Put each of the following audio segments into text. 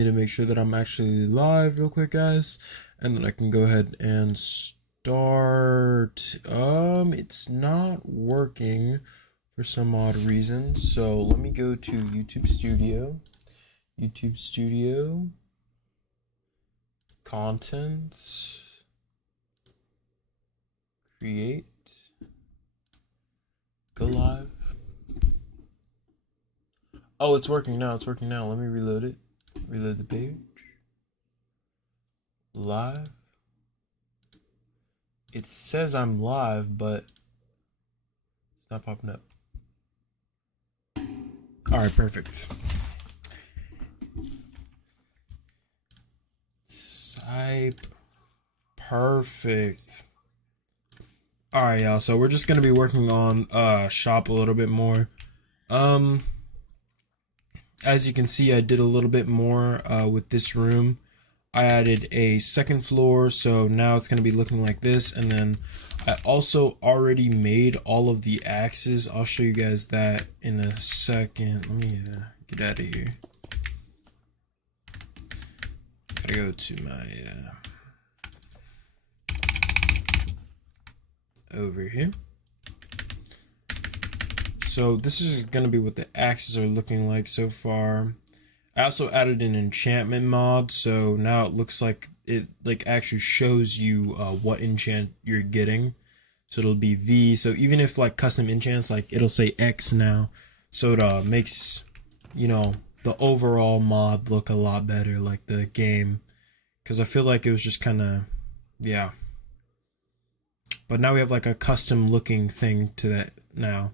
To make sure that I'm actually live real quick, guys, and then I can go ahead and start. It's not working for some odd reason, so let me go to YouTube Studio. YouTube Studio, content, create, go live. Oh, it's working now. It's working now. Let me reload it. Reload the page. Live. It says I'm live, but it's not popping up. All right, perfect. Type. Perfect. All right, y'all. So we're just gonna be working on shop a little bit more. Um, as you can see, I did a little bit more with this room. I added a second floor, so now it's gonna be looking like this. And then I also already made all of the axes. I'll show you guys that in a second. Let me get out of here. Gotta go to my over here. So this is going to be what the axes are looking like so far. I also added an enchantment mod, so now it looks like it actually shows you what enchant you're getting. So it'll be V. So even if like custom enchants, like it'll say X now, so it makes, you know, the overall mod look a lot better, like the game, because I feel like it was just kind of, yeah. But now we have like a custom looking thing to that now.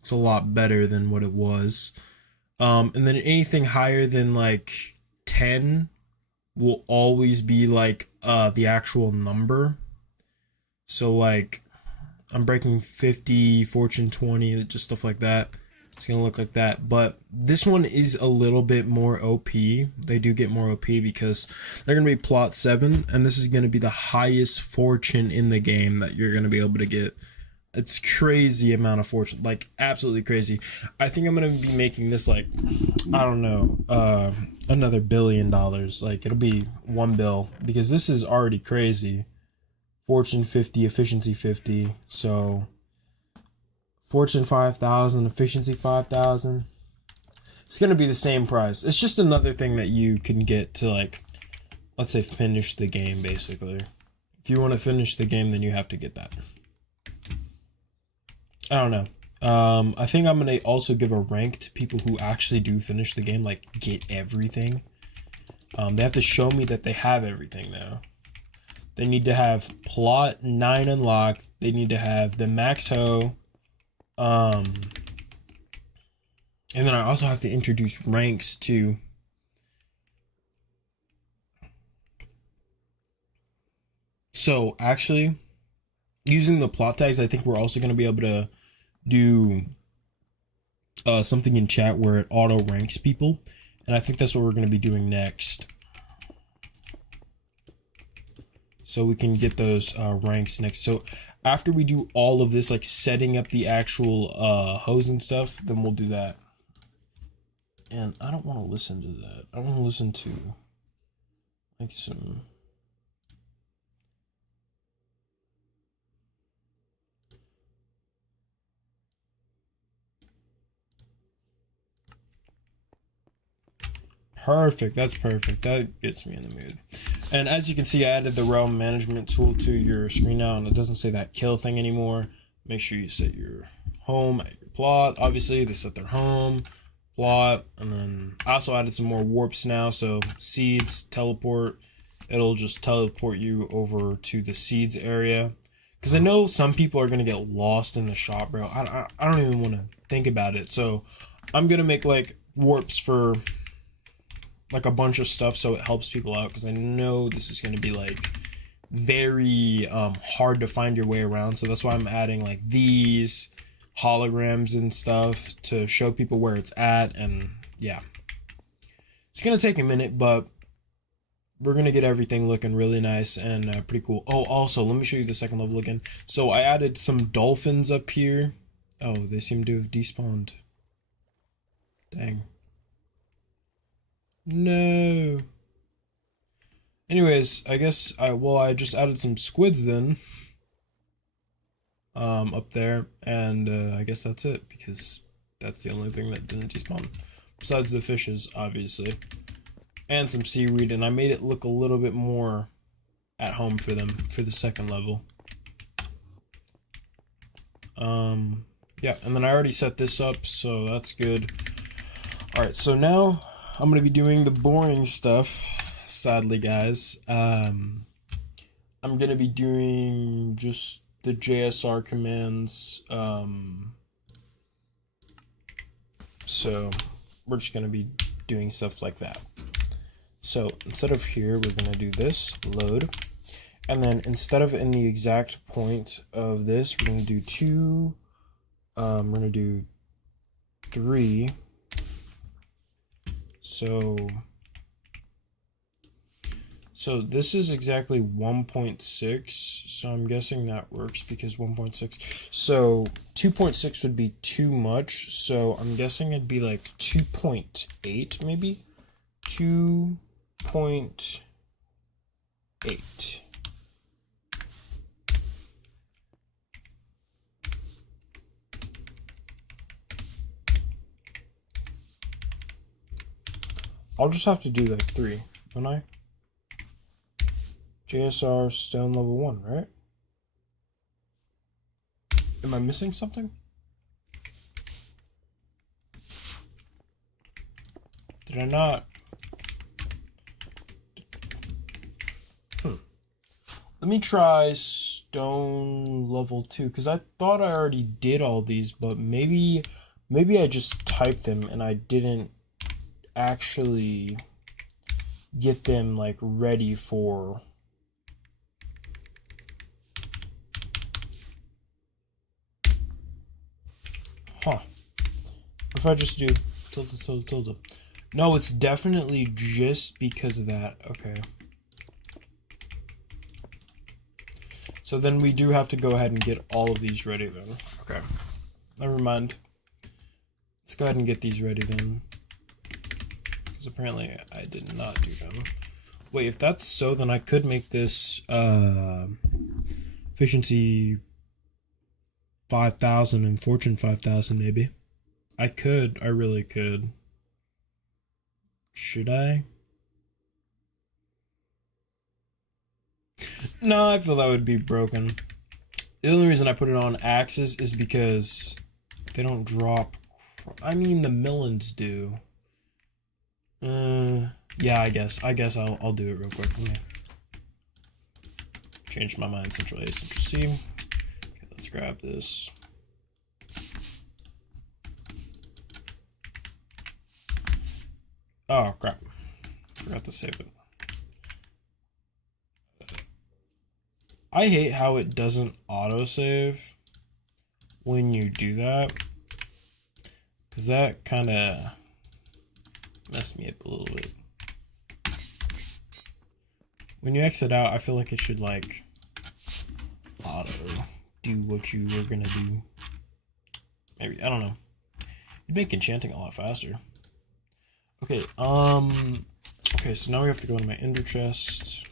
It's a lot better than what it was. And then anything higher than like 10 will always be like the actual number. So like I'm breaking 50, fortune 20, just stuff like that. It's gonna look like that. But this one is a little bit more OP. They do get more OP because they're gonna be plot 7, and this is gonna be the highest fortune in the game that you're gonna be able to get. It's crazy amount of fortune, like absolutely crazy. I think I'm gonna be making this like, I don't know, another $1 billion. Like it'll be 1 bill, because this is already crazy. Fortune 50, efficiency 50. So fortune 5,000, efficiency 5,000. It's gonna be the same price. It's just another thing that you can get to, like, let's say finish the game. Basically, if you want to finish the game, then you have to get that. I don't know. I think I'm gonna also give a rank to people who actually do finish the game, like get everything. They have to show me that they have everything now. They need to have plot 9 unlocked. They need to have the max hoe. And then I also have to introduce ranks to. So actually, using the plot tags, I think we're also going to be able to do something in chat where it auto ranks people, and I think that's what we're going to be doing next. So we can get those ranks next. So after we do all of this, like setting up the actual hose and stuff, then we'll do that. And I don't want to listen to that. I want to listen to like some. Perfect. That's perfect. That gets me in the mood. And as you can see, I added the realm management tool to your screen now, and it doesn't say that kill thing anymore. Make sure you set your home at your plot. Obviously, they set their home, plot, and then I also added some more warps now. So seeds, teleport. It'll just teleport you over to the seeds area. Because I know some people are going to get lost in the shop, bro. I don't even want to think about it. So I'm going to make like warps for like a bunch of stuff so it helps people out, because I know this is going to be like very hard to find your way around. So that's why I'm adding like these holograms and stuff to show people where it's at. And yeah, it's going to take a minute, but we're going to get everything looking really nice and pretty cool. Oh, also, let me show you the second level again. So I added some dolphins up here. Oh, they seem to have despawned. Dang. No. Anyways, I guess I just added some squids then. Up there, and I guess that's it, because that's the only thing that didn't despawn. Besides the fishes, obviously. And some seaweed, and I made it look a little bit more at home for them for the second level. Yeah, and then I already set this up, so that's good. Alright, so now I'm gonna be doing the boring stuff, sadly, guys. I'm gonna be doing just the JSR commands. So we're just gonna be doing stuff like that. So instead of here, we're gonna do this, load. And then instead of in the exact point of this, we're gonna do 2, we're gonna do 3. So this is exactly 1.6, so I'm guessing that works because 1.6. So 2.6 would be too much, so I'm guessing it'd be like 2.8 maybe? 2.8. I'll just have to do like 3, don't I? JSR stone level 1, right? Am I missing something? Did I not? Let me try stone level 2, because I thought I already did all these, but maybe I just typed them and I didn't actually get them like ready for if I just do tilde. No, it's definitely just because of that. Okay. So then we do have to go ahead and get all of these ready then. Okay. Never mind. Let's go ahead and get these ready then. Because apparently I did not do them. Wait, if that's so, then I could make this efficiency 5,000 and fortune 5,000 maybe. I could. I really could. Should I? No, I feel that would be broken. The only reason I put it on axes is because they don't drop. I mean, the melons do. Yeah, I guess I'll do it real quick. Let me change my mind. Central A, Central C. Okay, let's grab this. Oh crap! Forgot to save it. I hate how it doesn't autosave when you do that, because that kind of messed me up a little bit. When you exit out, I feel like it should like auto do what you were gonna do. Maybe, I don't know. You'd make enchanting a lot faster. Okay, okay, so now we have to go to my ender chest.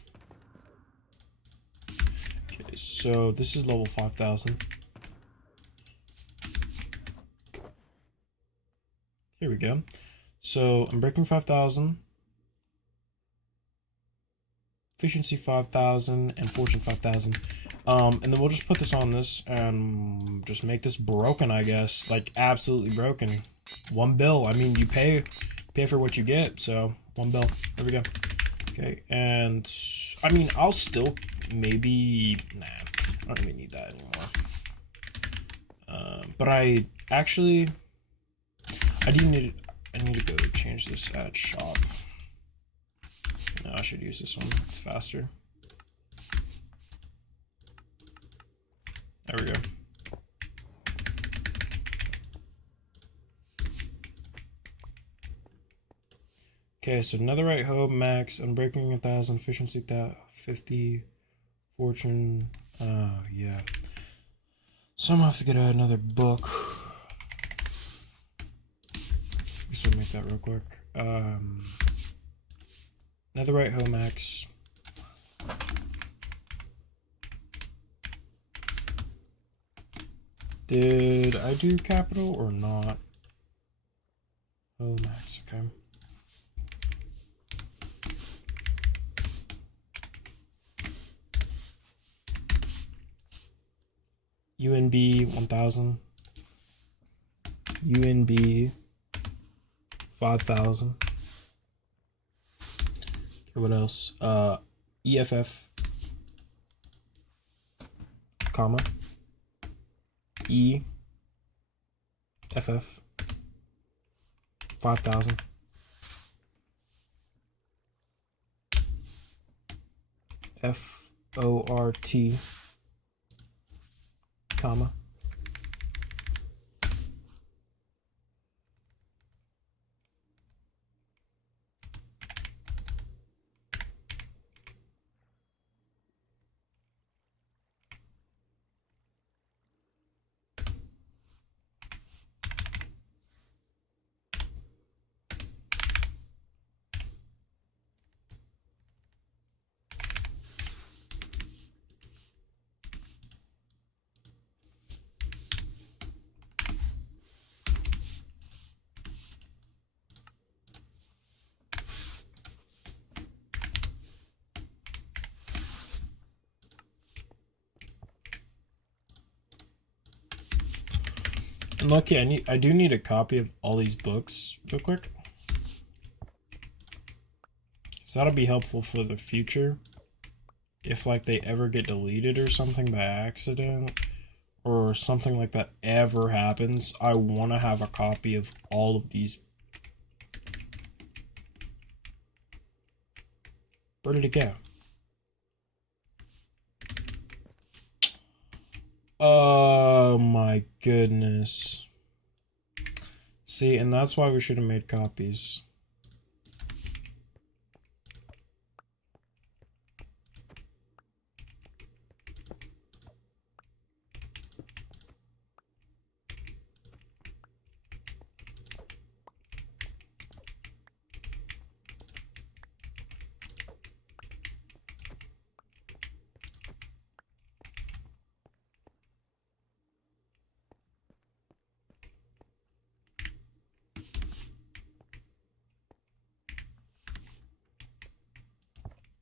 Okay, so this is level 5,000. Here we go. So I'm breaking 5,000. Efficiency 5,000 and fortune 5,000. And then we'll just put this on this and just make this broken, I guess. Like absolutely broken. 1 bill. I mean, you pay for what you get, so 1 bill. There we go. Okay, and I mean, I'll still maybe, nah, I don't even need that anymore. But I actually, I need to go change this at shop. No, I should use this one. It's faster. There we go. Okay, so netherite hoe max, unbreaking 1,000, efficiency 50, fortune. Yeah. So I'm gonna have to get another book. So make that real quick. Netherite home axe. Did I do capital or not? Home axe, okay. UNB 1000. UNB 5000. Okay, what else? EFF, comma, EFF 5000. FORT, comma. And lucky, I do need a copy of all these books real quick. So that'll be helpful for the future. If like they ever get deleted or something by accident, or something like that ever happens, I want to have a copy of all of these. Where did it go? Oh my goodness. See, and that's why we should have made copies.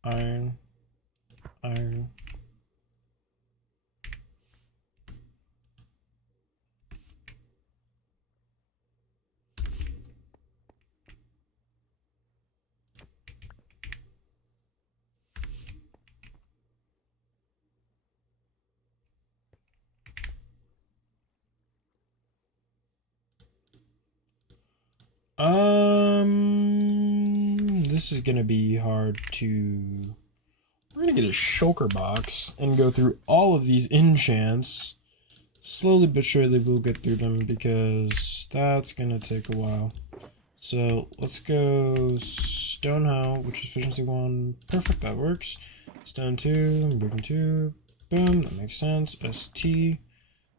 Iron, iron. This is gonna be hard to. We're gonna get a shulker box and go through all of these enchants. Slowly but surely we'll get through them because that's gonna take a while. So let's go Stone Hoe, which is efficiency 1. Perfect, that works. Stone 2, Breaking 2. Boom, that makes sense. ST.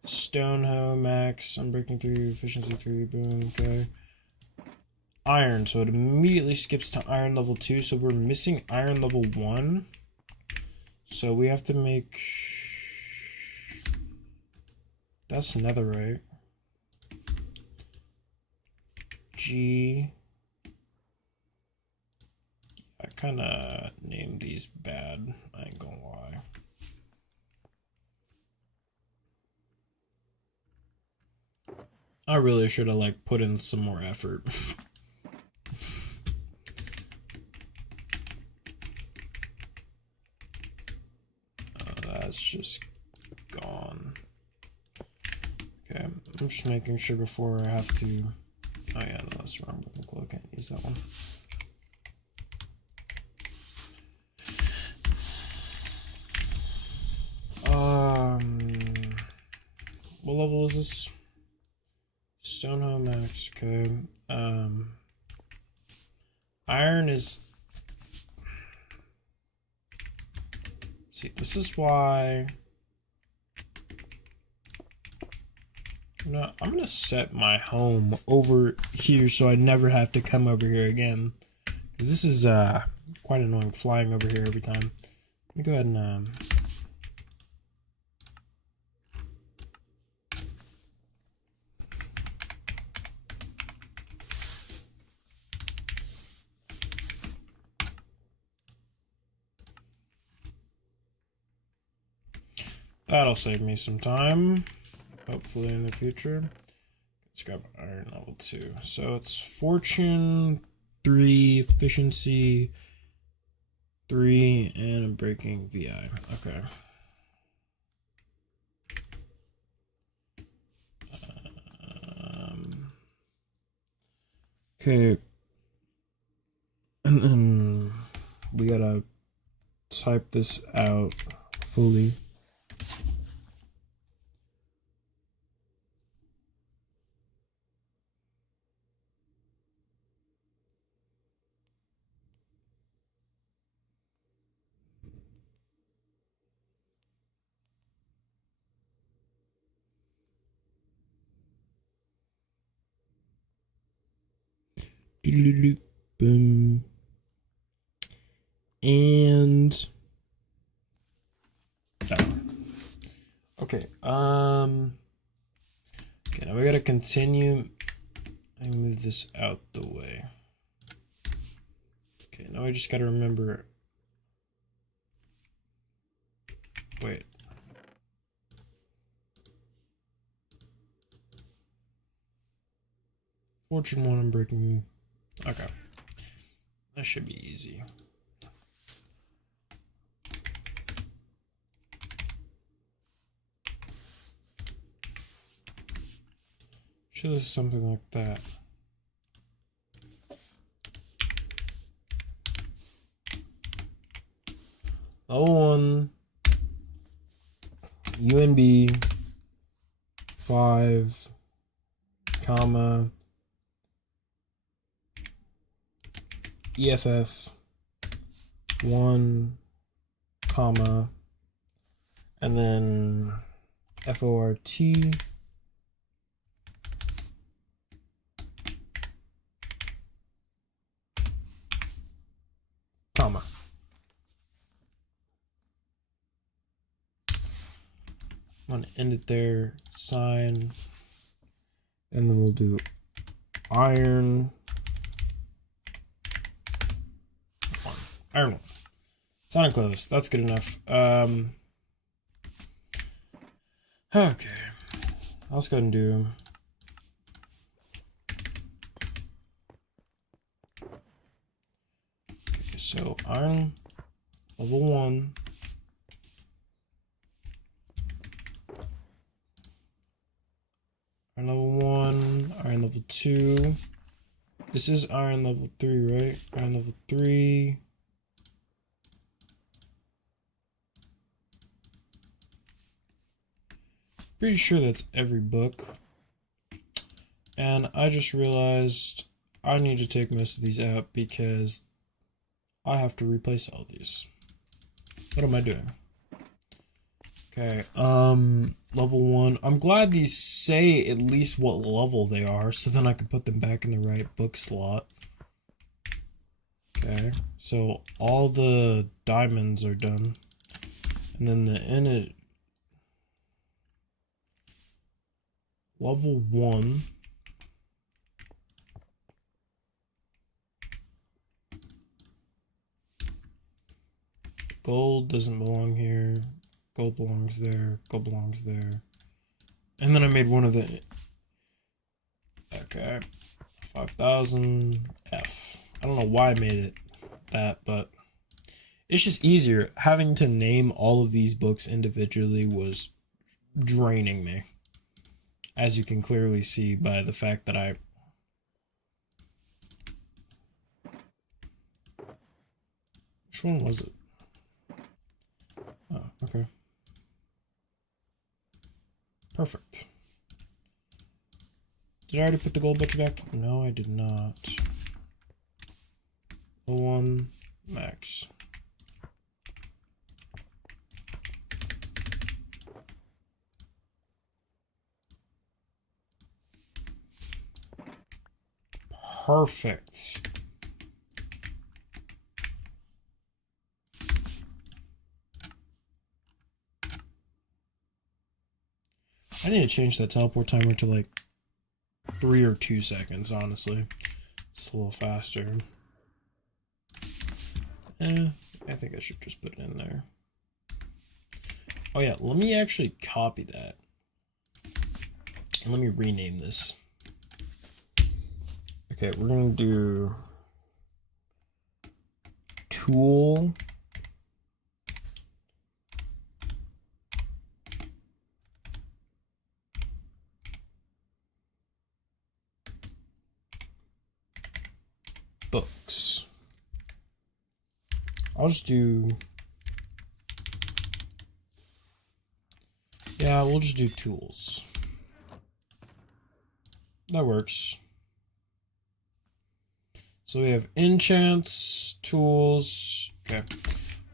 Stone Hoe, max. Unbreaking 3, efficiency 3. Boom, okay. Iron, so it immediately skips to iron level 2, so we're missing iron level 1. So we have to make... That's netherite. G. I kind of named these bad, I ain't gonna lie. I really should have like put in some more effort. That's just gone. Okay, I'm just making sure before I have to. Oh yeah, no, that's wrong. I can't use that one. What level is this? Stone Hoe max. Okay. Iron is. See, this is why. I'm gonna set my home over here so I never have to come over here again. Because this is quite annoying flying over here every time. Let me go ahead and that'll save me some time, hopefully in the future. Let's grab iron level 2. So it's fortune 3, efficiency 3, and I'm breaking VI. Okay. Okay. And then we gotta type this out fully. Boom. And okay. Okay, now we gotta continue and move this out the way. Okay, now I just gotta remember. Wait. Fortune 1, I'm breaking. Okay. That should be easy. Should have something like that. O1 UNB 5 comma EFF 1 comma and then FORT comma. I'm gonna end it there, sign, and then we'll do iron 1. Iron 1. Sounding close. That's good enough. Okay. Let's go ahead and do. Okay, so iron level 1. Iron level 1, iron level 2. This is iron level 3, right? Iron level 3. Pretty sure that's every book. And I just realized I need to take most of these out because I have to replace all these. What am I doing? Okay, level 1. I'm glad these say at least what level they are, so then I can put them back in the right book slot. Okay, so all the diamonds are done. And then the init level 1. Gold doesn't belong here. Gold belongs there. Gold belongs there. And then I made one of the. Okay. 5,000 F. I don't know why I made it that, but it's just easier. Having to name all of these books individually was draining me. As you can clearly see by the fact that I. Which one was it? Oh, okay. Perfect. Did I already put the gold bucket back? No, I did not. 1 max. Perfect. I need to change that teleport timer to like 3 or 2 seconds, honestly. It's a little faster. I think I should just put it in there. Oh yeah, let me actually copy that. And let me rename this. Okay, we're gonna do tool books. I'll just do, yeah, we'll just do tools. That works. So we have enchants, tools. Okay,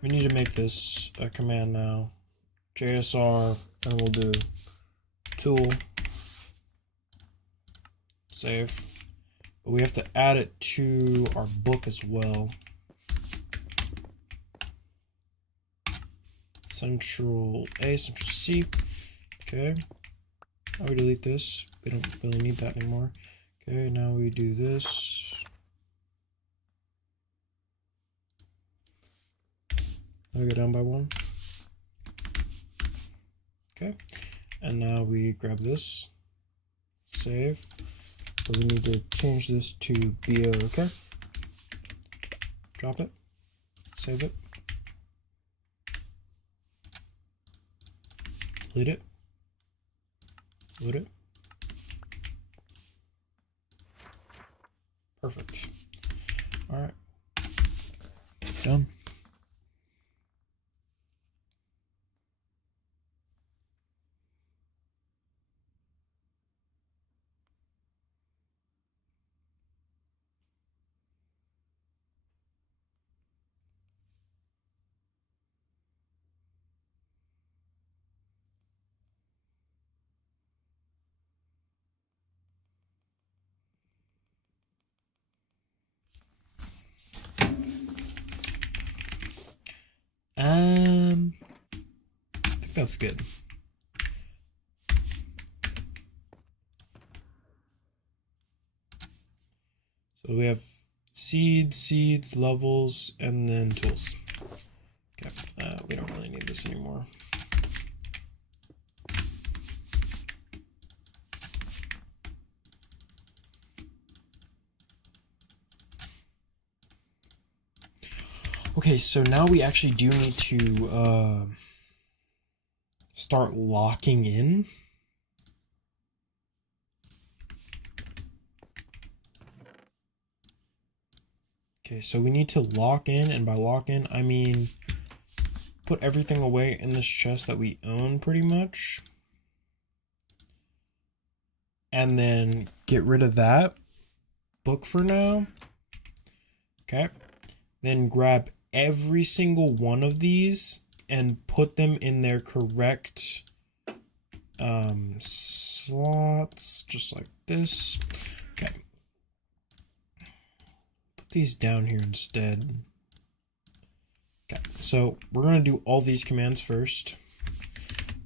we need to make this a command now. JSR, and we'll do tool, save. But we have to add it to our book as well. Central A, Central C. Okay. Now we delete this. We don't really need that anymore. Okay, now we do this. Now we go down by 1. Okay. And now we grab this. Save. But we need to change this to BO, okay? Drop it. Save it. Delete it. Load it. Perfect. All right. Done. I think that's good. So we have seeds, levels, and then tools. Okay, we don't really need this anymore. Okay, so now we actually do need to start locking in. Okay, so we need to lock in, and by lock in, I mean put everything away in this chest that we own pretty much. And then get rid of that book for now. Okay. Then grab every single one of these and put them in their correct slots, just like this. Okay. Put these down here instead. Okay, so we're going to do all these commands first.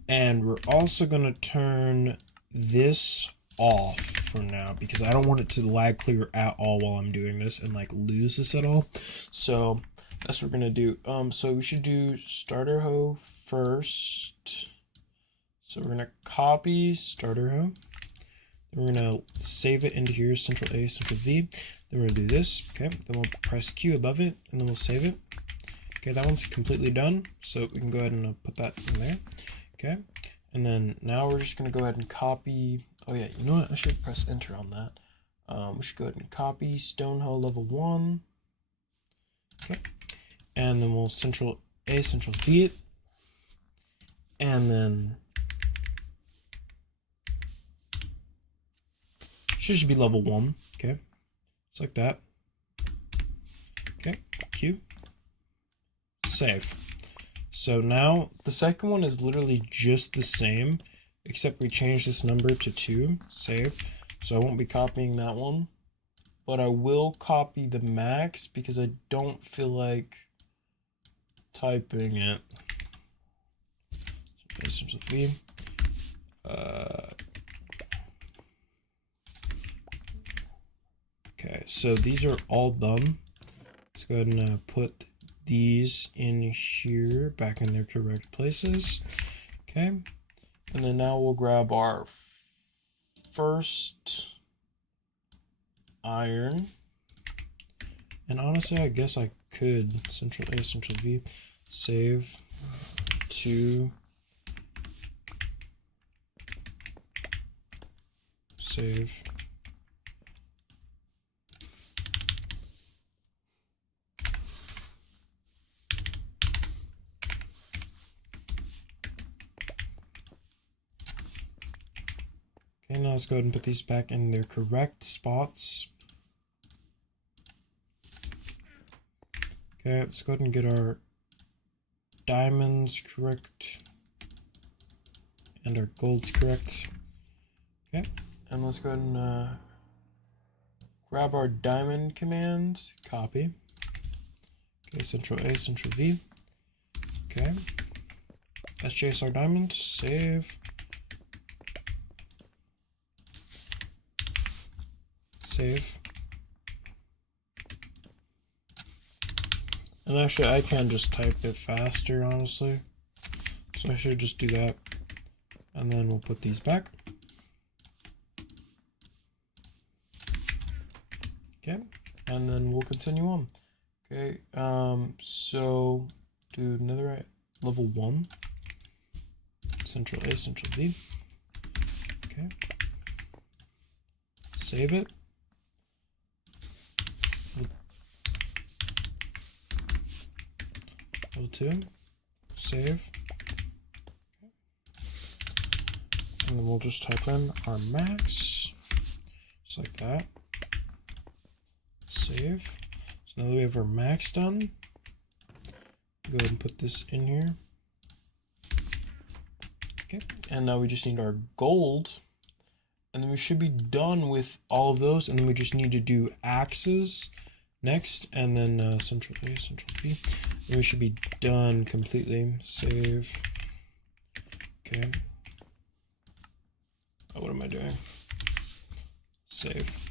And we're also going to turn this off for now because I don't want it to lag clear at all while I'm doing this and like lose this at all. So that's what we're gonna do. So we should do starter hoe first. So we're gonna copy starter hoe. Then we're gonna save it into here, Central A, Central V. Then we're gonna do this. Okay. Then we'll press Q above it, and then we'll save it. Okay, that one's completely done. So we can go ahead and put that in there. Okay. And then now we're just gonna go ahead and copy. Oh yeah, you know what? I should press enter on that. We should go ahead and copy stone hoe level 1. Okay. And then we'll Central A, Central V it. And then should just be level 1. Okay. Just like that. Okay. Q. Save. So now the second one is literally just the same, except we changed this number to 2. Save. So I won't be copying that one, but I will copy the max because I don't feel like typing it. V. Okay, so these are all done. Let's go ahead and put these in here, back in their correct places. Okay, and then now we'll grab our first iron. And honestly, I guess I could Ctrl A, Ctrl V, save to save. Okay, now let's go ahead and put these back in their correct spots. Okay, let's go ahead and get our diamonds correct and our golds correct. Okay, and let's go ahead and grab our diamond command, copy. Okay, Ctrl A, Ctrl V. Okay, SJSR diamond, save. Save. And actually, I can just type it faster, honestly. So I should just do that. And then we'll put these back. Okay, and then we'll continue on. Okay, so do another level 1. Ctrl A, Ctrl V. Okay. Save it. Level 2. Save. Okay. And then we'll just type in our max. Just like that. Save. So now that we have our max done, go ahead and put this in here. Okay, and now we just need our gold, and then we should be done with all of those, and then we just need to do axes next, and then Ctrl A, Ctrl V, and we should be done completely. Save. Okay. Oh, what am I doing? Save.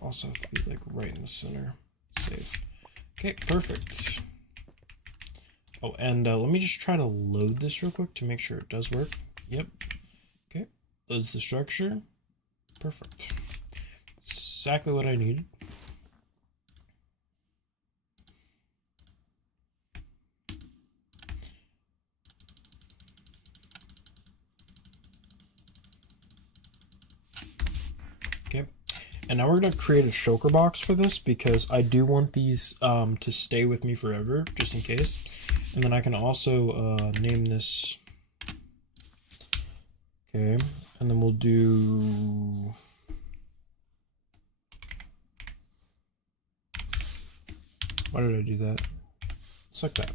Also have to be like right in the center. Save. Okay, perfect. Oh, and let me just try to load this real quick to make sure it does work. Yep. Okay, loads the structure. Perfect. Exactly what I needed. Okay. And now we're going to create a shulker box for this because I do want these to stay with me forever, just in case. And then I can also name this. Okay, and then we'll do. Why did I do that? It's like that.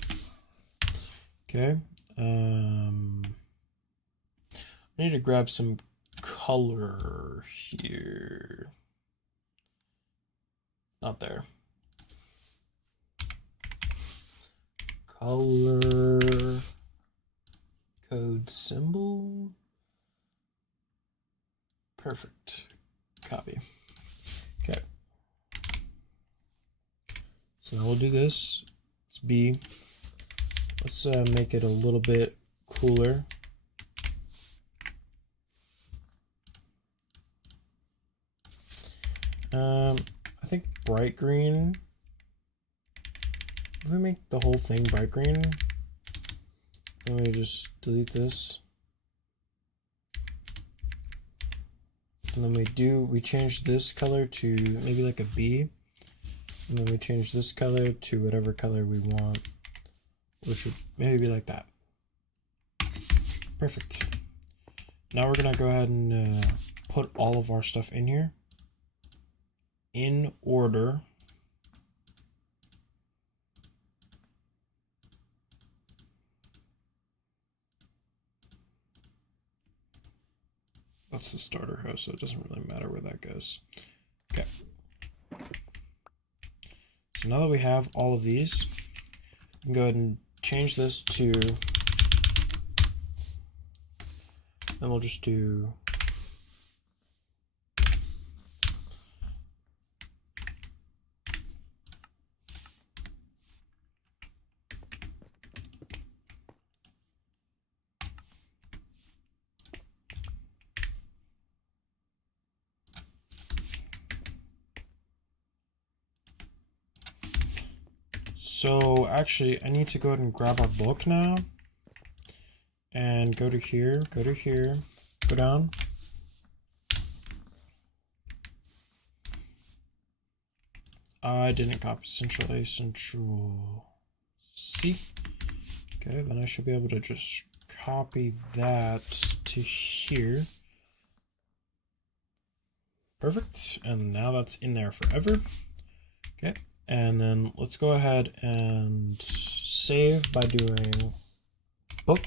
Okay. I need to grab some color here. Not there. Color code symbol. Perfect. Copy. Okay. So now we'll do this. It's B. Let's make it a little bit cooler. I think bright green. If we make the whole thing bright green, let me just delete this. And then we change this color to maybe like a B. And then we change this color to whatever color we want, which would maybe be like that. Perfect. Now we're gonna go ahead and put all of our stuff in here in order. That's the starter house, so it doesn't really matter where that goes. Okay. so now that we have all of these, we can go ahead and change this to, then we'll just do so actually I need to go ahead and grab our book now and go to here, go down. I didn't copy Central A, Central C. Okay, then I should be able to just copy that to here. Perfect, and now that's in there forever. Okay, and then let's go ahead and save by doing book.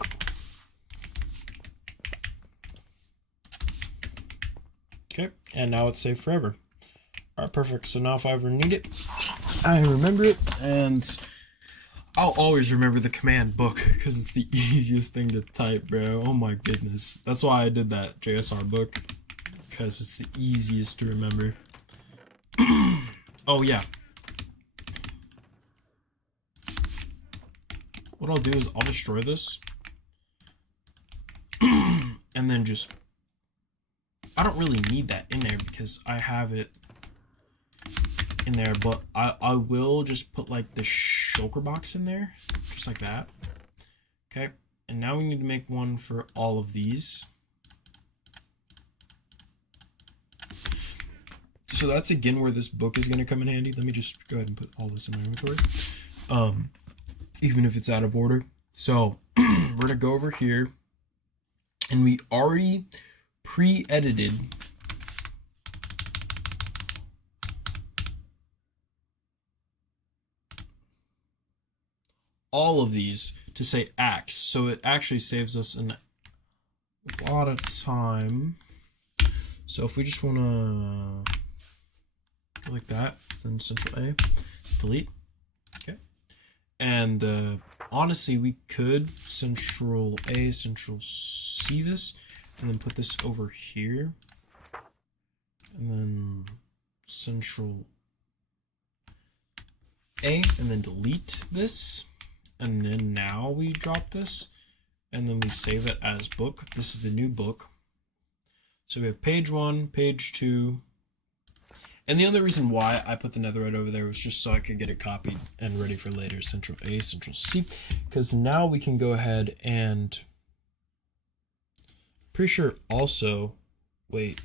Okay, and now it's saved forever. All right, perfect. So now if I ever need it, I remember it, and I'll always remember the command book because it's the easiest thing to type, bro. Oh my goodness. That's why I did that JSR book, because it's the easiest to remember. Oh yeah. What I'll do is I'll destroy this and then just, I don't really need that in there because I have it in there, but I will just put like the shulker box in there, just like that. Okay, and now we need to make one for all of these. So that's again where this book is going to come in handy. Let me just go ahead and put all this in my inventory, even if it's out of order. So we're going to go over here, and we already pre-edited all of these to say axe, so it actually saves us a lot of time. So if we just want to go like that, then Central A, delete. Okay, and honestly we could Central A, Central C this, and then put this over here, and then Central A, and then delete this. And then now we drop this, and then we save it as book. This is the new book. So we have page 1, page 2. And the other reason why I put the netherite over there was just so I could get it copied and ready for later. Central A, Central C. Because now we can go ahead and, pretty sure also, wait.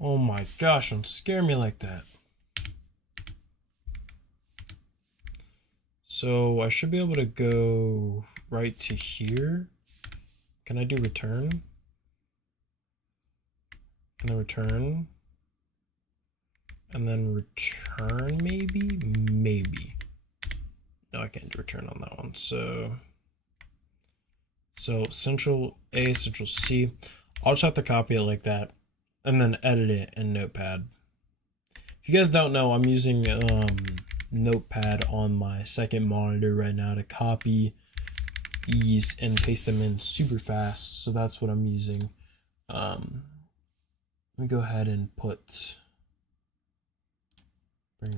Oh my gosh, don't scare me like that. So I should be able to go right to here. Can I do return? And then return. And then return maybe? Maybe. No, I can't do return on that one. So Central A, Central C. I'll just have to copy it like that and then edit it in Notepad. If you guys don't know, I'm using Notepad on my second monitor right now to copy these and paste them in super fast, so that's what I'm using. Let me go ahead and bring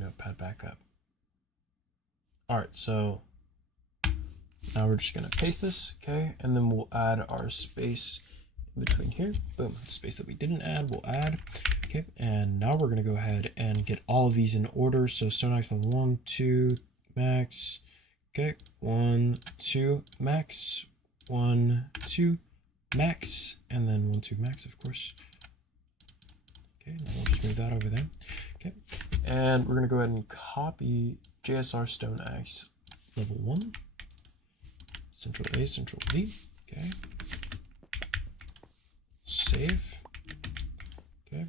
Notepad back up. All right, so now we're just gonna paste this, okay, and then we'll add our space in between here. Boom, the space that we didn't add, we'll add. Okay, and now we're gonna go ahead and get all of these in order. So stone axe on 1, 2, max. Okay, 1, 2, max. 1, 2, max, and then 1, 2, max, of course. Okay, now we'll just move that over there. Okay, and we're gonna go ahead and copy JSR stone axe level 1. Central A, Central B. Okay. Save. Okay.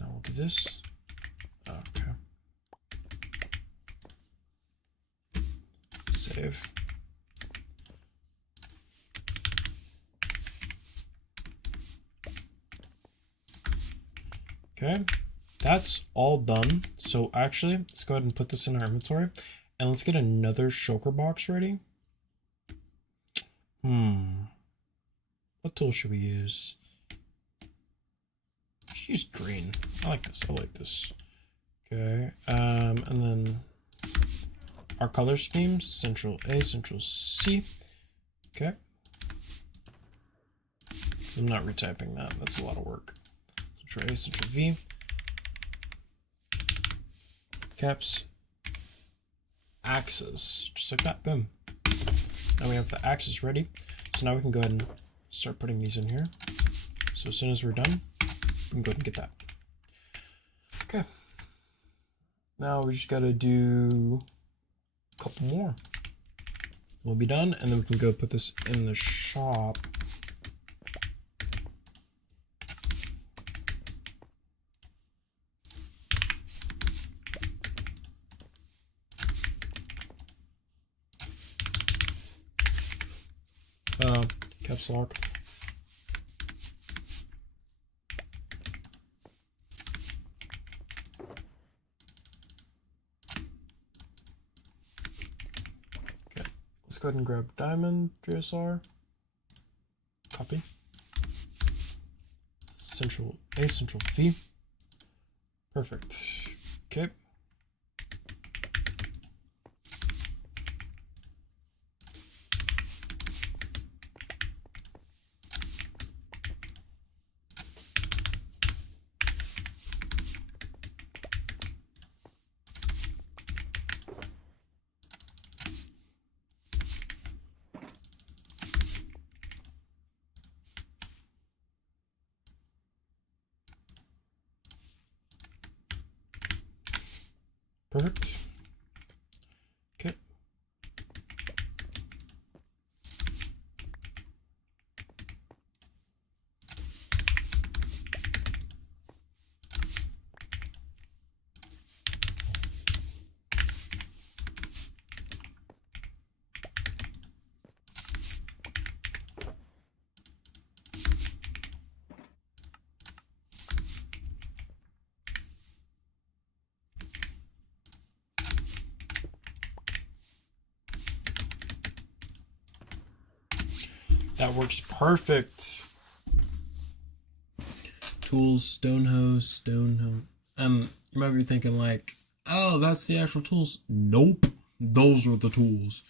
Now we'll do this. Okay. Save. Okay, that's all done. So actually, let's go ahead and put this in our inventory, and let's get another shulker box ready. What tool should we use? Let's use green. I like this. I like this. Okay, and then our color schemes: Central A, Central C. Okay. I'm not retyping that. That's a lot of work. Central A, Central V. Caps. Axes. Just like that. Boom. Now we have the axes ready. So now we can go ahead and start putting these in here. So as soon as we're done, we can go ahead and get that. Okay. Now we just gotta do a couple more. We'll be done, and then we can go put this in the shop. Caps lock. Okay, let's go ahead and grab diamond, DSR, copy, Central A, Central V, perfect, okay. Perfect. Okay. That works perfect. Tools, stone hose. You might be thinking like, oh, that's the actual tools. Nope. Those are the tools.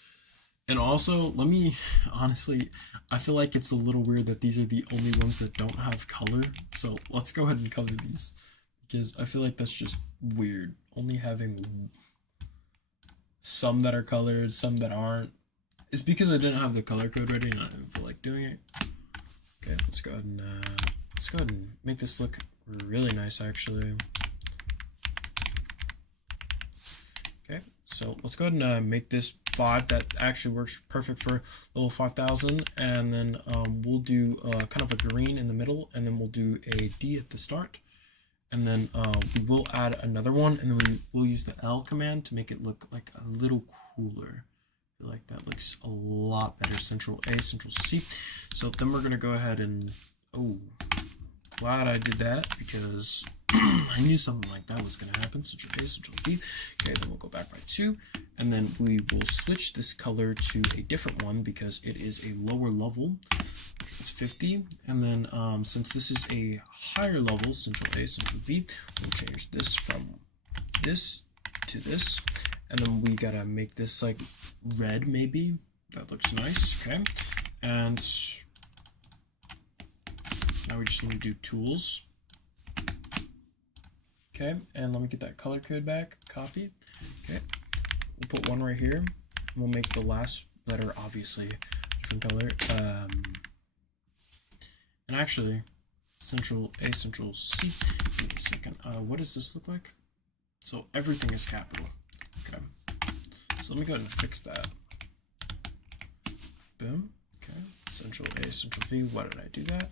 And also, let me, honestly, I feel like it's a little weird that these are the only ones that don't have color. So let's go ahead and color these. Because I feel like that's just weird. Only having some that are colored, some that aren't. It's because I didn't have the color code ready and I didn't feel like doing it. Okay, let's go ahead and make this look really nice actually. Okay, so let's go ahead and make this 5. That actually works perfect for level 5000, and then we'll do kind of a green in the middle, and then we'll do a D at the start, and then we will add another one, and then we'll use the L command to make it look like a little cooler. I feel like that looks a lot better. Central A, Central C. So then we're gonna go ahead and, oh, glad I did that because I knew something like that was gonna happen. Central A, Central V. Okay, then we'll go back by 2, and then we will switch this color to a different one because it is a lower level. It's 50, and then since this is a higher level, Central A, Central V, we'll change this from this to this. And then we gotta make this like red, maybe. That looks nice, okay. And now we just need to do tools. Okay, and let me get that color code back, copy. Okay, we'll put one right here. And we'll make the last letter obviously different color. And actually, Central A, Central C. Give me a second. What does this look like? So everything is capital. Okay, so let me go ahead and fix that. Boom. Okay, Central A, Central V. Why did I do that?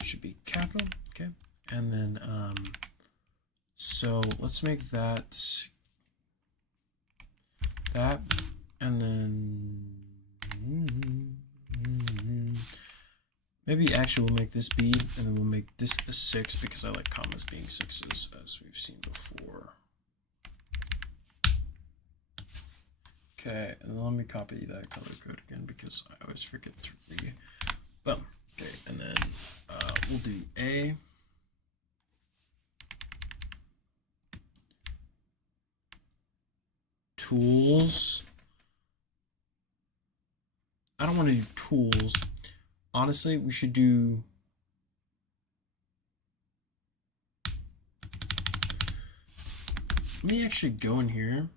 It should be capital. Okay, and then so let's make that, and then Maybe actually we'll make this B, and then we'll make this a 6 because I like commas being 6s, as we've seen before. Okay, and then let me copy that color code again because I always forget to read. Boom. Okay, and then we'll do A. Tools. I don't want to do tools. Honestly, we should do let me actually go in here.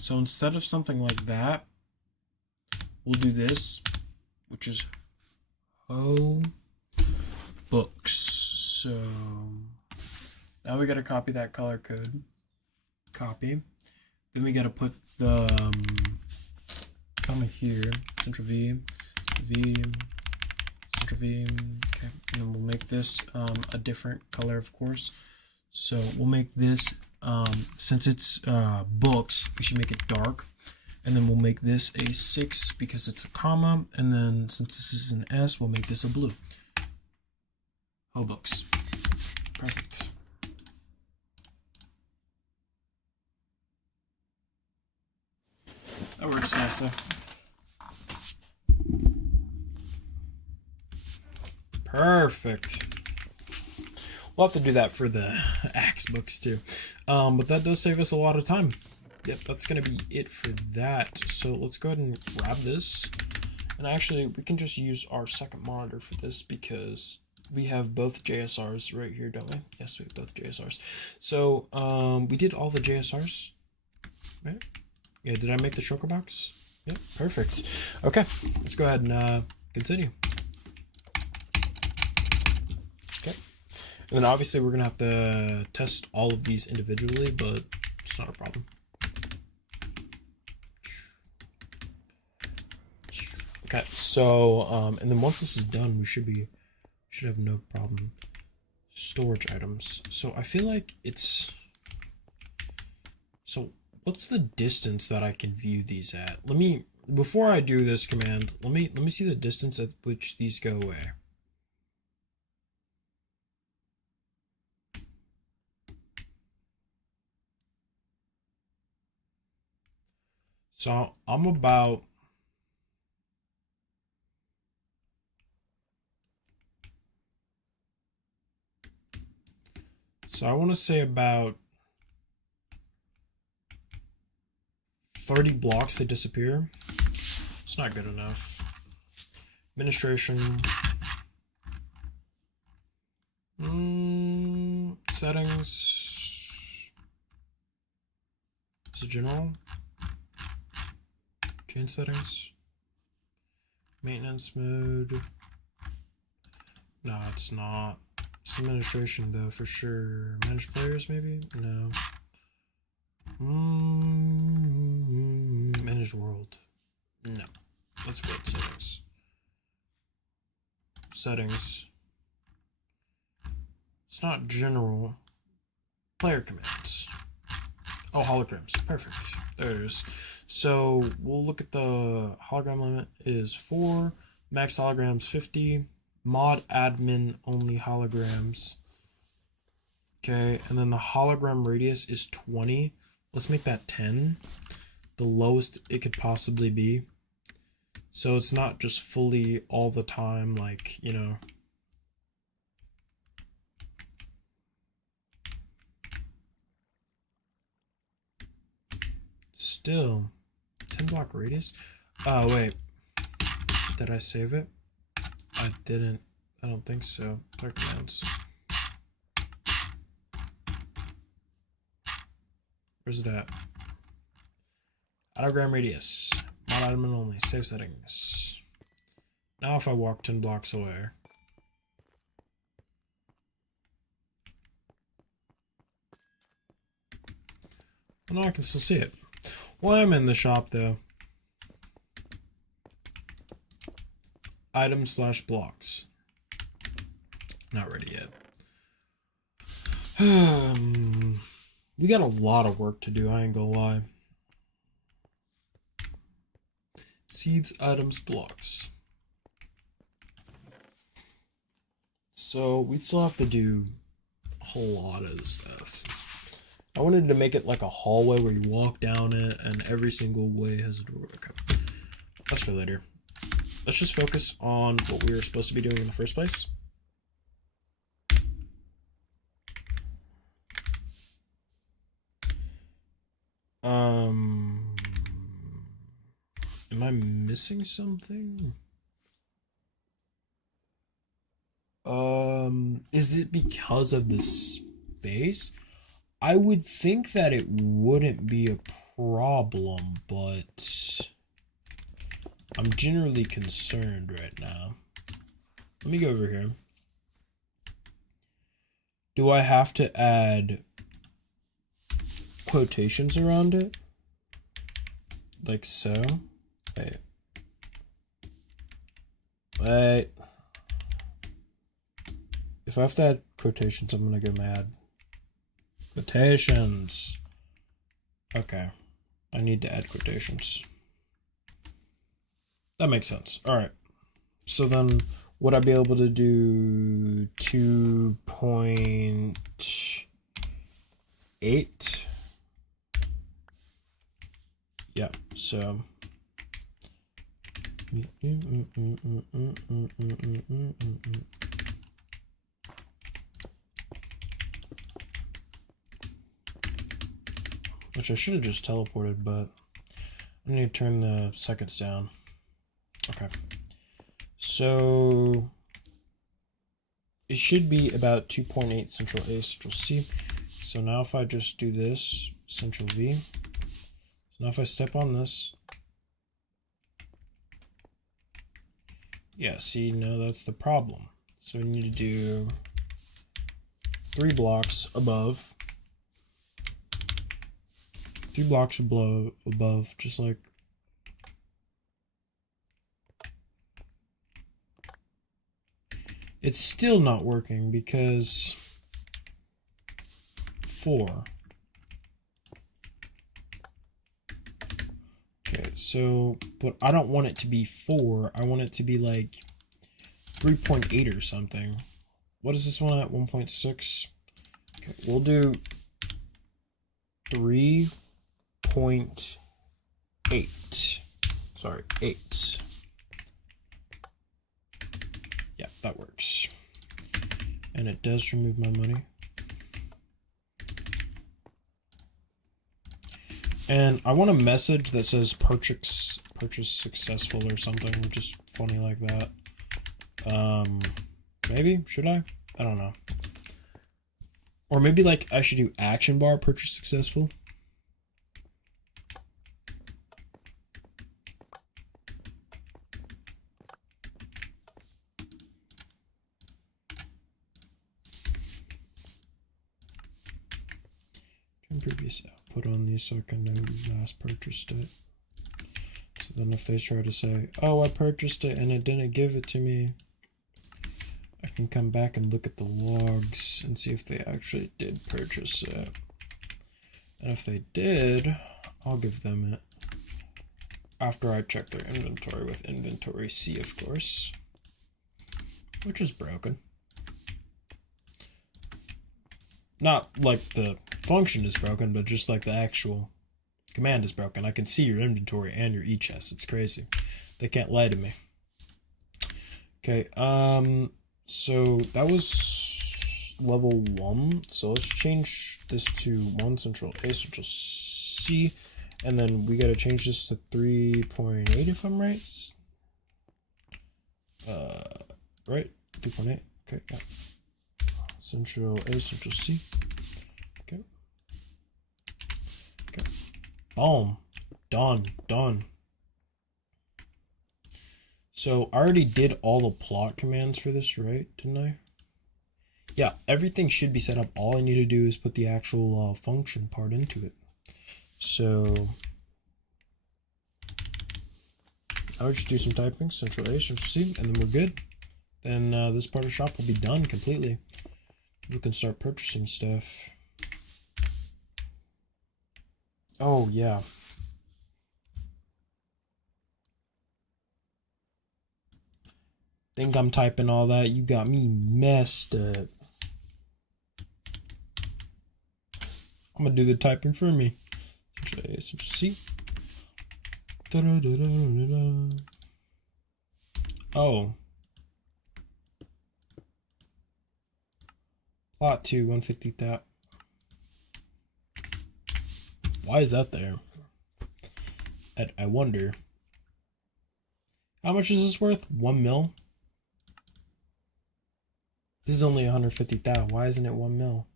So instead of something like that, we'll do this, which is books. So now we got to copy that color code. Copy. Then we got to put the comma here, Ctrl V, Ctrl V. Okay, and then we'll make this a different color, of course. So we'll make this. Since it's books, we should make it dark, and then we'll make this a 6 because it's a comma, and then since this is an S, we'll make this a blue. Books. Perfect. That works nicely. Perfect. We'll have to do that for the Axe books too. But that does save us a lot of time. Yep, that's going to be it for that. So let's go ahead and grab this. And actually, we can just use our second monitor for this because we have both JSRs right here, don't we? Yes, we have both JSRs. So we did all the JSRs, right? Yeah, did I make the shulker box? Yeah, perfect. Okay, let's go ahead and continue. And then obviously we're going to have to test all of these individually, but it's not a problem. Okay, so, and then once this is done, we should have no problem. Storage items. So I feel like so what's the distance that I can view these at? Before I do this command, let me see the distance at which these go away. So I'm about I want to say about 30 blocks they disappear. It's not good enough. Administration. Settings. Is it general? Chain settings. Maintenance mode. No, it's not. It's administration though, for sure. Manage players maybe? No. Manage world. No. Let's go to settings. Settings. It's not general. Player commands. Oh, holograms. Perfect. There it is. So we'll look at the hologram limit is 4. Max holograms 50. Mod admin only holograms. Okay, and then the hologram radius is 20. Let's make that 10. The lowest it could possibly be. So it's not just fully all the time, like, you know. Still, 10 block radius. Oh, wait. Did I save it? I didn't. I don't think so. Player commands. Where's it at? Hologram radius. Mod admin only. Save settings. Now if I walk 10 blocks away. Well, now I can still see it. Well, I'm in the shop though. Items/blocks. Not ready yet. We got a lot of work to do, I ain't gonna lie. Seeds, items, blocks. So we still have to do a whole lot of stuff. I wanted to make it like a hallway where you walk down it and every single way has a door. Okay. That's for later. Let's just focus on what we were supposed to be doing in the first place. Am I missing something? Is it because of the space? I would think that it wouldn't be a problem, but I'm generally concerned right now. Let me go over here. Do I have to add quotations around it? Like so? Wait. If I have to add quotations, I'm gonna go mad. Quotations. Okay. I need to add quotations. That makes sense. Alright. So then, would I be able to do 2.8? Yeah, so... Which I should have just teleported, but I need to turn the seconds down. Okay. So it should be about 2.8 central A, central C. So now if I just do this, central V. So now if I step on this. Yeah, see, no, that's the problem. So we need to do 3 blocks above. 3 blocks above, just like it's still not working because 4. Okay, so but I don't want it to be 4. I want it to be like 3.8 or something. What is this one at? 1.6. Okay, we'll do 3.8. Sorry, 8. Yeah, that works. And it does remove my money. And I want a message that says purchase successful or something, just funny like that. Maybe, should I? I don't know. Or maybe like I should do action bar purchase successful. Turn previous output on these so I can know who last purchased it. So then if they try to say, oh, I purchased it and it didn't give it to me, I can come back and look at the logs and see if they actually did purchase it. And if they did, I'll give them it. After I check their inventory with inventory C, of course. Which is broken. Not like the function is broken, but just like the actual command is broken. I can see your inventory and your e-chest. It's crazy. They can't lie to me. Okay, so that was level 1. So let's change this to 1 central A, central C. And then we gotta change this to 3.8 if I'm right. Right? 3.8. Okay, yeah. Central A, central C. Okay. Okay. Boom. Done. So I already did all the plot commands for this, right? Didn't I? Yeah, everything should be set up. All I need to do is put the actual function part into it. So I would just do some typing, Ctrl A, Ctrl C, and then we're good. Then this part of the shop will be done completely. We can start purchasing stuff. Oh yeah. Think I'm typing all that? You got me messed up. I'm gonna do the typing for me. Ctrl A, Ctrl C. Oh. Plot 2, 150,000. Why is that there? I wonder. How much is this worth? 1 mil? This is only 150,000. Why isn't it 1 mil?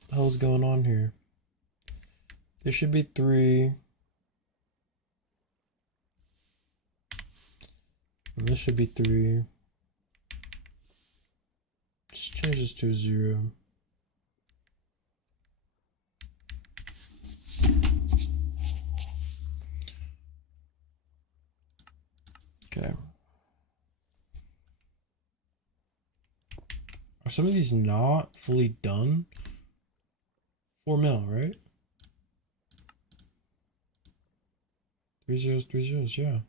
What the hell's going on here? There should be 3. And this should be 3. Just change this to a 0. Okay. Are some of these not fully done? 4 mil, right? 3 zeros, 3 zeros, yeah.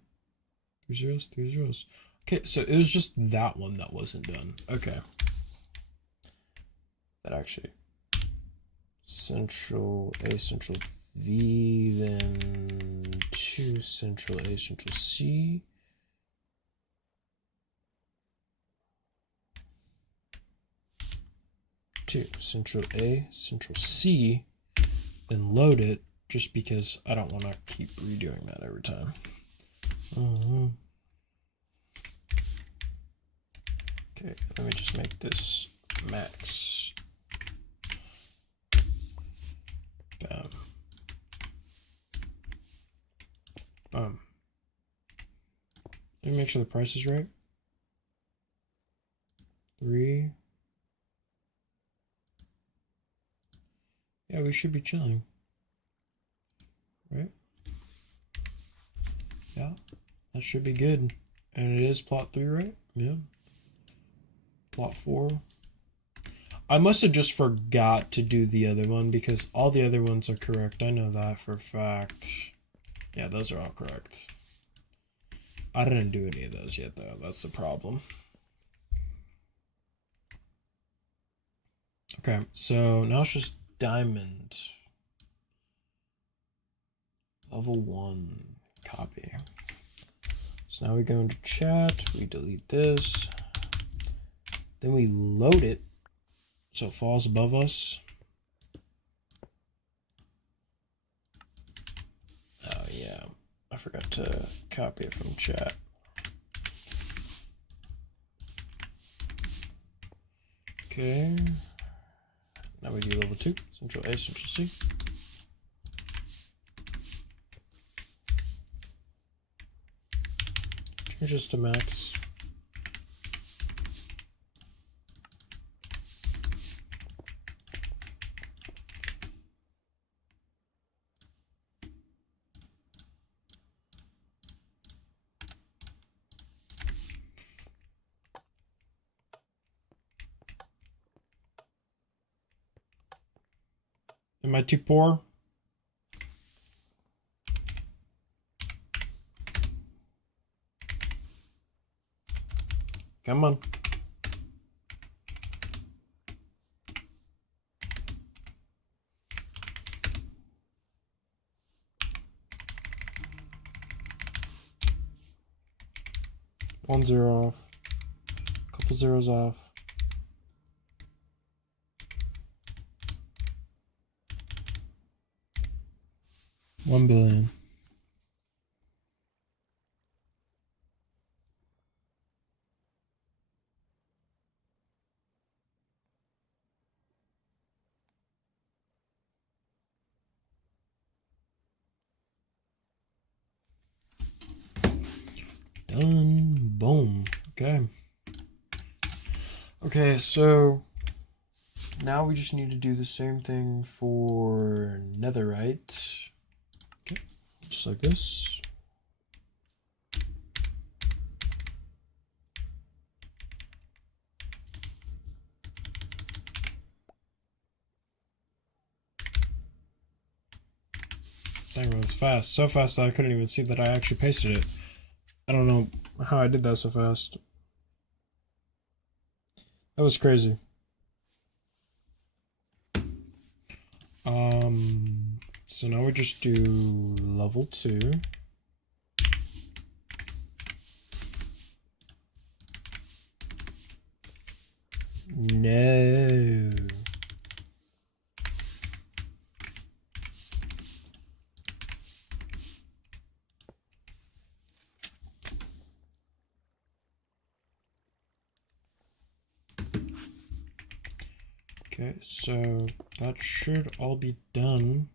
3 zeros, 3 zeros. Okay, so it was just that one that wasn't done. Okay. That actually. Central A, Central V, then 2 Central A, Central C. 2 Central A, Central C, then load it just because I don't want to keep redoing that every time. Okay, let me just make this max. Bam. Bam. Let me make sure the price is right. 3. Yeah, we should be chilling. Right? Yeah, that should be good. And it is plot 3, right? Yeah. Plot 4. I must have just forgot to do the other one because all the other ones are correct. I know that for a fact. Yeah, those are all correct. I didn't do any of those yet, though. That's the problem. Okay, so now it's just diamond. Level 1. Copy. So now we go into chat. We delete this. Then we load it so it falls above us. Oh, yeah. I forgot to copy it from chat. Okay. Now we do level 2. Central A, Central C. Change this to max. Am I too poor? Come on. One zero off. Couple zeros off. $1 billion. Done. Boom. Okay. Okay, so now we just need to do the same thing for netherite. Okay, just like this. Dang, it was fast. So fast that I couldn't even see that I actually pasted it. I don't know how I did that so fast. That was crazy. So now we just do level 2. No. Okay, so that should all be done.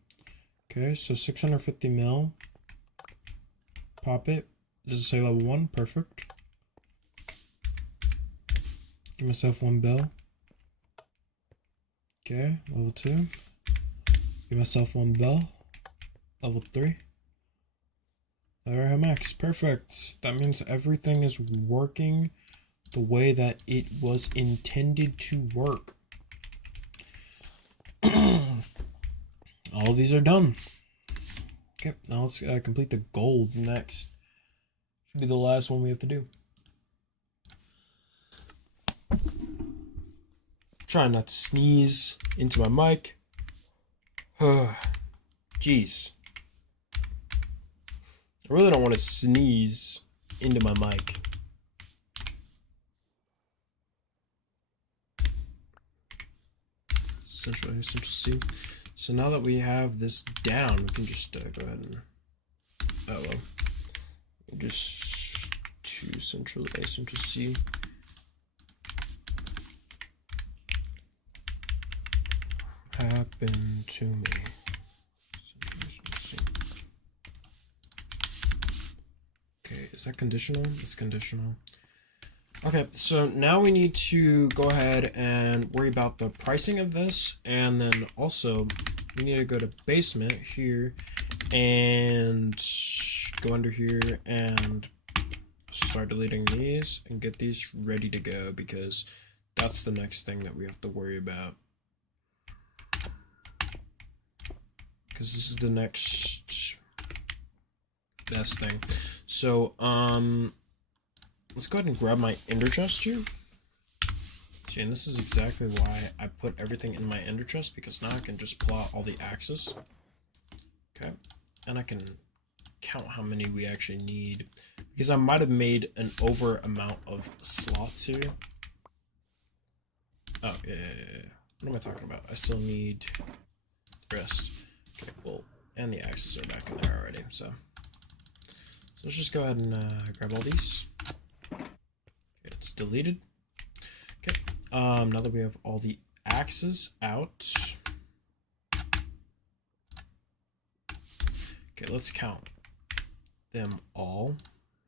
Okay, so 650 mil. Pop it. Does it say level 1? Perfect. Give myself 1 bill. Okay, level 2. Give myself 1 bill. Level 3. Alright, max. Perfect. That means everything is working the way that it was intended to work. All of these are done. Okay, now let's complete the gold next. Should be the last one we have to do. Trying not to sneeze into my mic. Jeez. I really don't want to sneeze into my mic. Central A, Central C. So now that we have this down, we can just go ahead and... Oh well. Just to Central A, Central C. Happened to me. Okay, is that conditional? It's conditional. Okay, so now we need to go ahead and worry about the pricing of this, and then also we need to go to basement here and go under here and start deleting these and get these ready to go, because that's the next thing that we have to worry about. Because this is the next best thing. So, let's go ahead and grab my ender chest here. See, and this is exactly why I put everything in my ender chest, because now I can just plot all the axes. Okay, and I can count how many we actually need, because I might have made an over amount of slots here. Oh, yeah. What am I talking about? I still need the rest. Okay, well, and the axes are back in there already, so let's just go ahead and grab all these. Okay, it's deleted. Okay, now that we have all the axes out, okay, let's count them all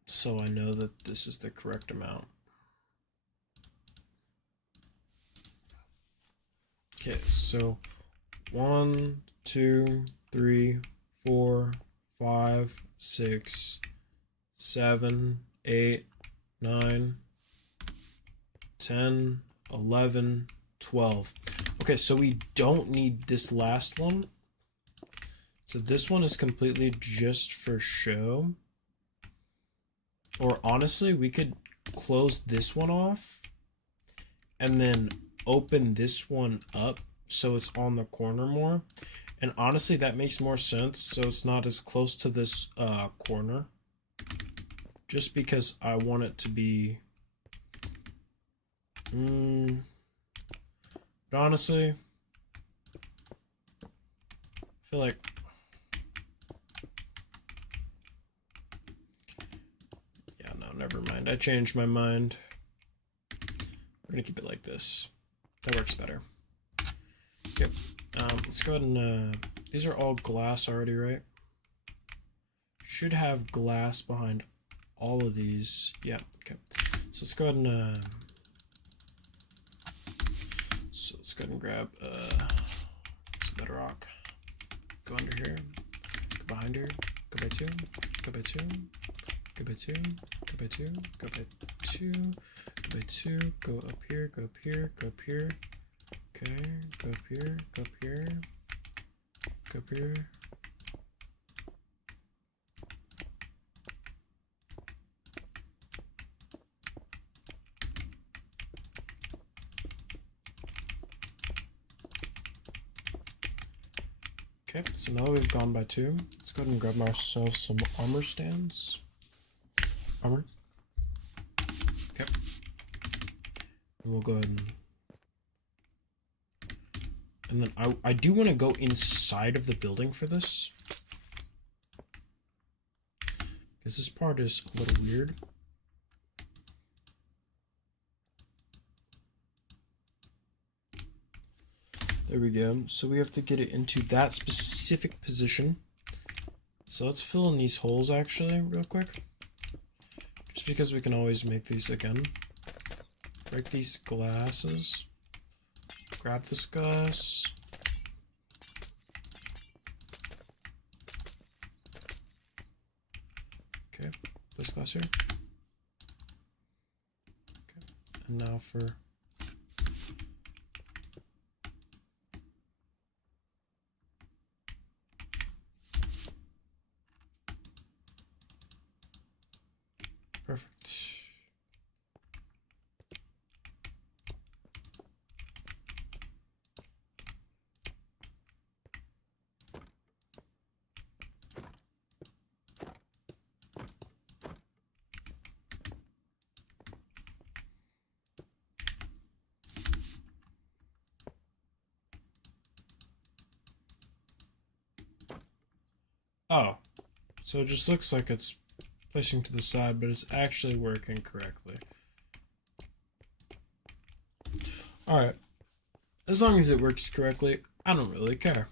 so I know that this is the correct amount. Okay, so 1, 2, 3, 4, 5, 6, 7, 8, 9, 10, 11, 12. Okay, so we don't need this last one. So this one is completely just for show. Or honestly, we could close this one off and then open this one up so it's on the corner more. And honestly, that makes more sense, so it's not as close to this corner. Just because I want it to be... But honestly, I feel like... Yeah, no, never mind. I changed my mind. We're gonna keep it like this. That works better. Yep. Let's go ahead and... these are all glass already, right? Should have glass behind all of these. Yeah, okay. So let's go ahead and... go ahead and grab some bedrock. Go under here. Go behind here. Go by 2. Go by 2. Go by 2. Go by 2. Go by 2. Go by 2. Go up here. Go up here. Go up here. Okay. Go up here. Go up here. Go up here. Okay, so now that we've gone by 2, let's go ahead and grab ourselves some armor stands. Armor. Okay. And we'll go ahead and then I do want to go inside of the building for this, because this part is a little weird. There we go. So we have to get it into that specific position. So let's fill in these holes actually real quick. Just because we can always make these again. Break these glasses. Grab this glass. Okay, this glass here. Okay, and now for perfect. Oh, so it just looks like it's pushing to the side, but it's actually working correctly. Alright, as long as it works correctly, I don't really care.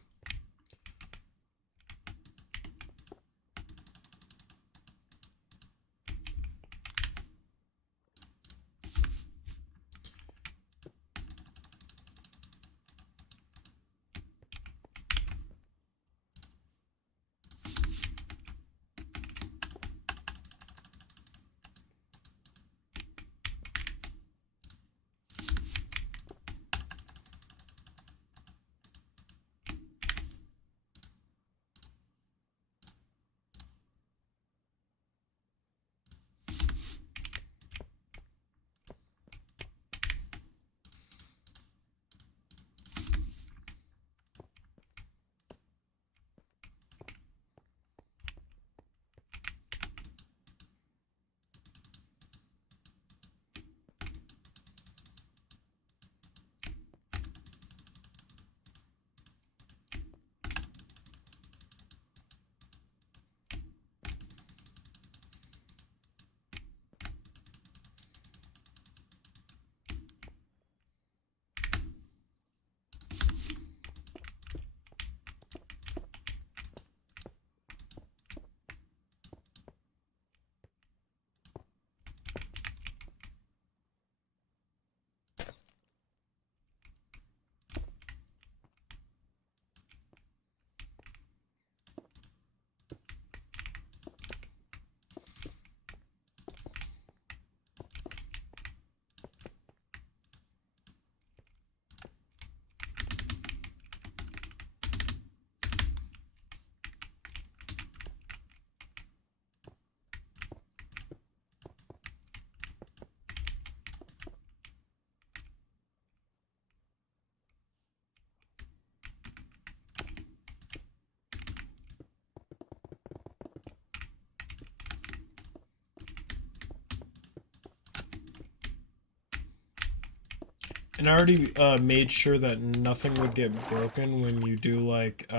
And I already made sure that nothing would get broken when you do like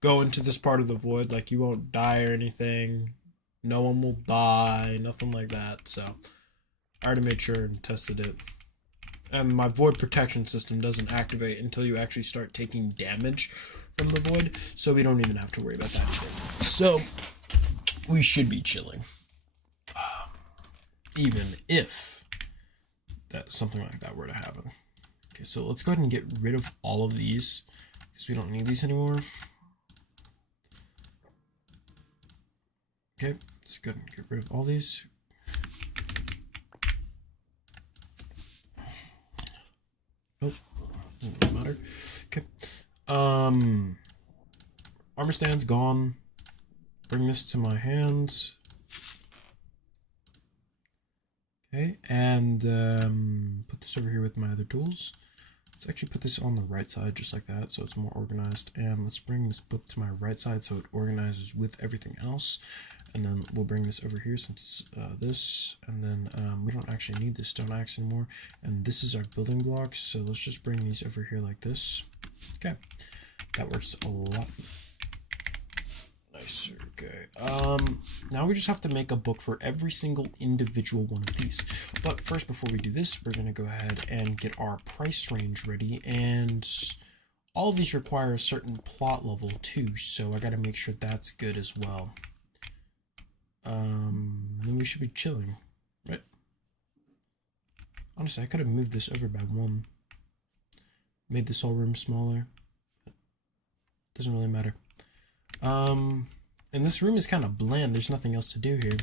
go into this part of the void. Like you won't die or anything. No one will die, nothing like that. So I already made sure and tested it. And my void protection system doesn't activate until you actually start taking damage from the void. So we don't even have to worry about that either. So we should be chilling. Even if that something like that were to happen. Okay, so let's go ahead and get rid of all of these because we don't need these anymore. Okay, let's go ahead and get rid of all these. Nope, doesn't really matter. Okay, armor stand's gone. Bring this to my hands. Okay, and put this over here with my other tools. Let's actually put this on the right side just like that so it's more organized. And let's bring this book to my right side so it organizes with everything else. And then we'll bring this over here since this, and then we don't actually need this stone axe anymore. And this is our building blocks, so let's just bring these over here like this. Okay, that works a lot nicer. Okay, now we just have to make a book for every single individual one of these. But first, before we do this, we're gonna go ahead and get our price range ready, and all of these require a certain plot level too, so I gotta make sure that's good as well. And then we should be chilling, right? Honestly, I could have moved this over by one. Made this whole room smaller. Doesn't really matter. And this room is kind of bland. There's nothing else to do here.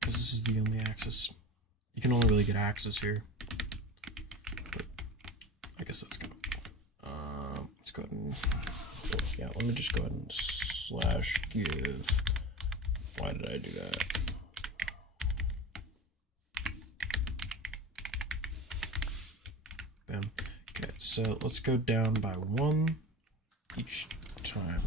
Because this is the only access. You can only really get access here. But I guess that's good. Let's go ahead and... yeah, let me just go ahead and /give. Why did I do that? Bam. Okay, so let's go down by one each time.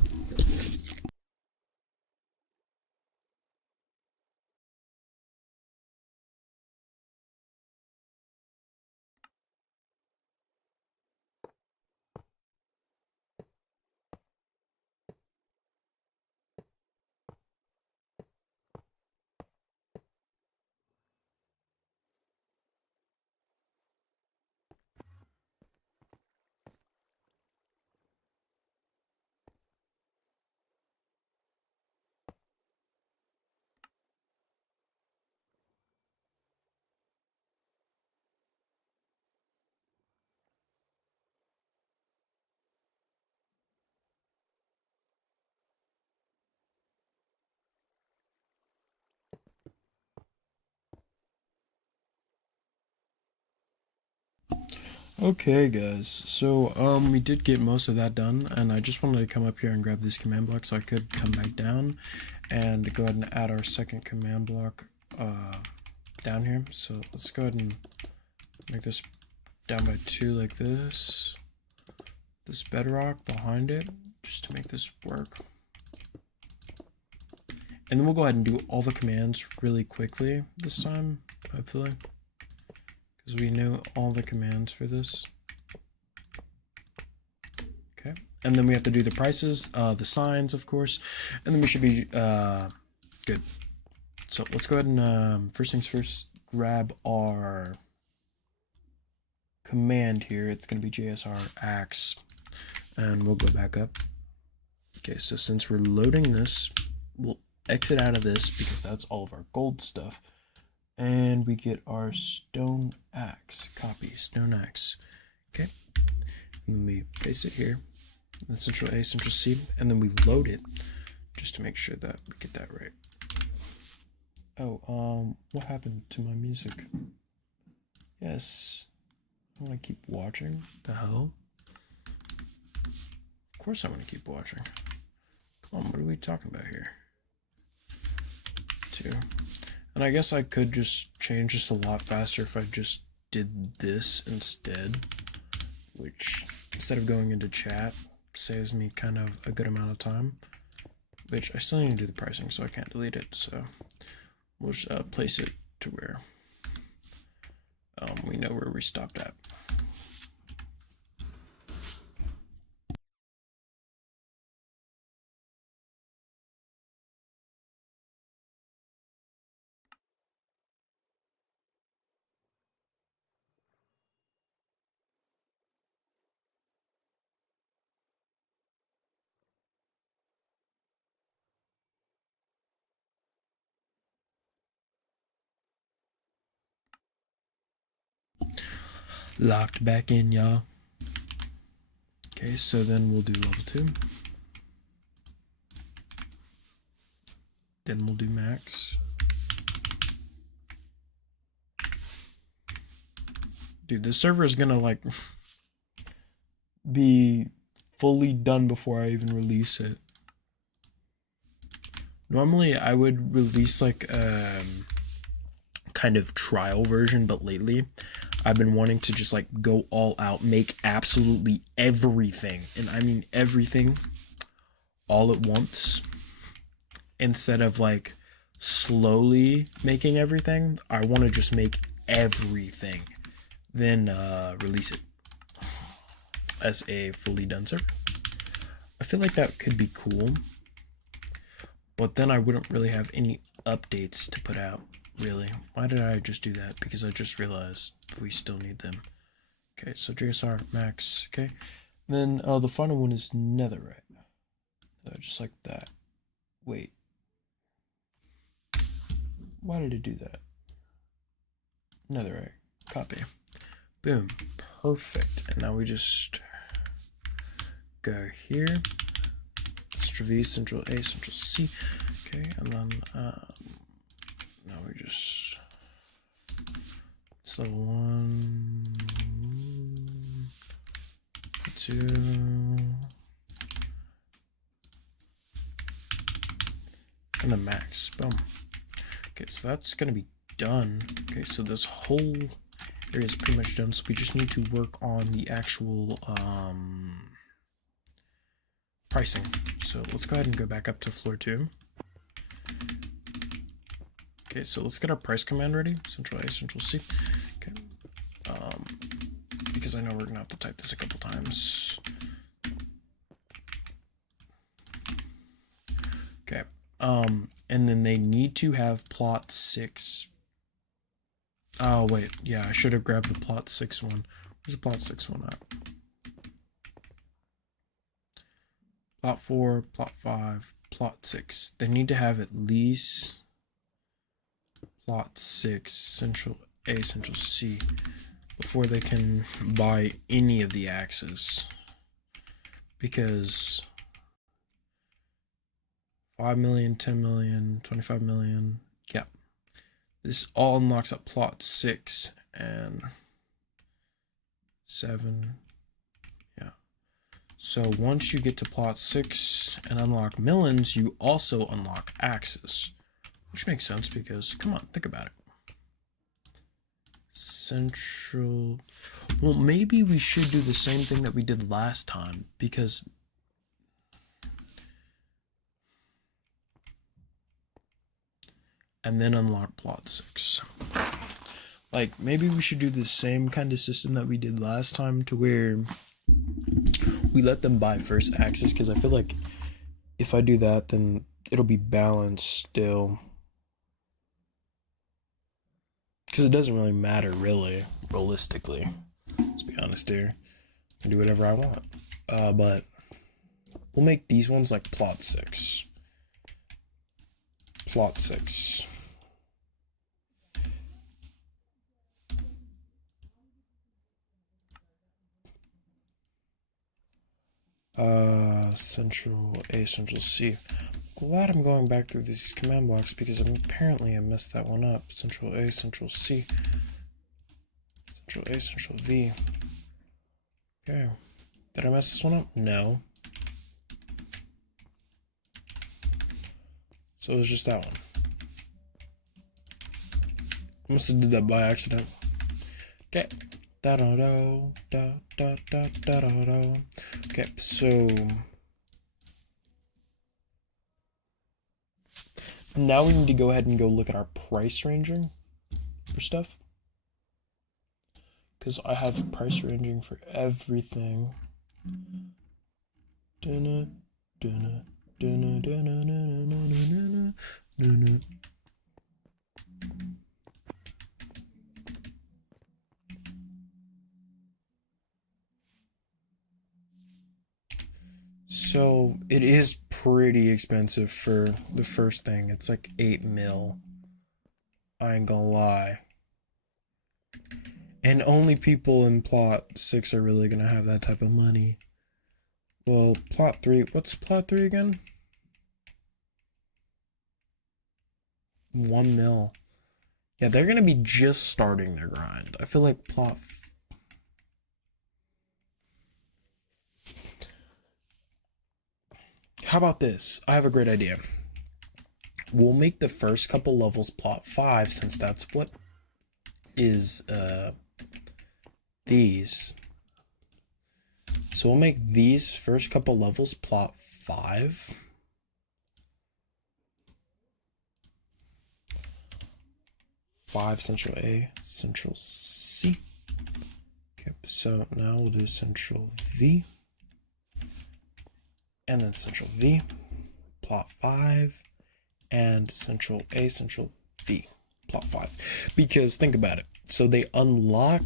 Okay guys, so we did get most of that done, and I just wanted to come up here and grab this command block so I could come back down and go ahead and add our second command block down here. So let's go ahead and make this down by 2 like this. This bedrock behind it, just to make this work. And then we'll go ahead and do all the commands really quickly this time, hopefully. Because we know all the commands for this. Okay, and then we have to do the prices, the signs, of course, and then we should be good. So let's go ahead and first things first, grab our command here. It's going to be JSR axe, and we'll go back up. Okay, so since we're loading this, we'll exit out of this because that's all of our gold stuff. And we get our stone axe, copy stone axe. Okay, and then we paste it here, then Ctrl A, Ctrl C, and then we load it just to make sure that we get that right. Oh, what happened to my music? Yes, I want to keep watching. The hell? Of course I want to keep watching. Come on, what are we talking about here? 2. And I guess I could just change this a lot faster if I just did this instead, which, instead of going into chat, saves me kind of a good amount of time, which I still need to do the pricing, so I can't delete it, so we'll just place it to where we know where we stopped at. Locked back in, y'all. Okay, so then we'll do level 2. Then we'll do max. Dude, this server is gonna like be fully done before I even release it. Normally I would release like kind of trial version, but lately I've been wanting to just like go all out, make absolutely everything, and I mean everything, all at once, instead of like slowly making everything. I want to just make everything, then release it as a fully done server. I feel like that could be cool, but then I wouldn't really have any updates to put out. Really, why did I just do that? Because I just realized we still need them. Okay, so JSR max. Okay, then the final one is netherite. Just like that. Wait, why did it do that? Netherite, copy, boom, perfect. And now we just go here, Central V, Central A, Central C. Okay, and then now we just, it's level 1, 2, and then max, boom. Okay, so that's gonna be done. Okay, so this whole area is pretty much done, so we just need to work on the actual pricing. So let's go ahead and go back up to floor 2. Okay, so let's get our price command ready. Central A, Central C. Okay. Because I know we're gonna have to type this a couple times. Okay. And then they need to have plot 6. Oh wait, yeah, I should have grabbed the plot 6 one. Where's the plot 6 one at? Plot 4, plot 5, plot 6. They need to have at least plot 6, Central A, Central C, before they can buy any of the axes. Because 5 million, 10 million, 25 million, yeah. This all unlocks at plot 6 and 7. Yeah. So once you get to plot 6 and unlock millions, you also unlock axes. Which makes sense because, come on, think about it. Central... Well, maybe we should do the same thing that we did last time, because... and then unlock plot 6. Like, maybe we should do the same kind of system that we did last time, to where we let them buy first axes, because I feel like if I do that, then it'll be balanced still. Because it doesn't really matter, really, realistically. Let's be honest here. I can do whatever I want. But we'll make these ones like plot 6. Plot 6. Central A, Central C. Glad I'm going back through these command blocks, because apparently I messed that one up. Central A, Central C. Central A, Central V. Okay. Did I mess this one up? No. So it was just that one. I must have did that by accident. Okay. Okay, so now we need to go ahead and go look at our price ranging for stuff, because I have price ranging for everything. So it is pretty expensive for the first thing. It's like 8 mil. I ain't gonna lie. And only people in plot 6 are really gonna have that type of money. Well, plot 3, what's plot 3 again? 1 mil. Yeah, they're gonna be just starting their grind. I feel like plot. How about this? I have a great idea. We'll make the first couple levels plot 5, since that's what is these. So we'll make these first couple levels plot 5. Central A, Central C. Okay, so now we'll do Central V. And then Central V, plot 5, and Central A, Central V, plot 5. Because think about it. So they unlock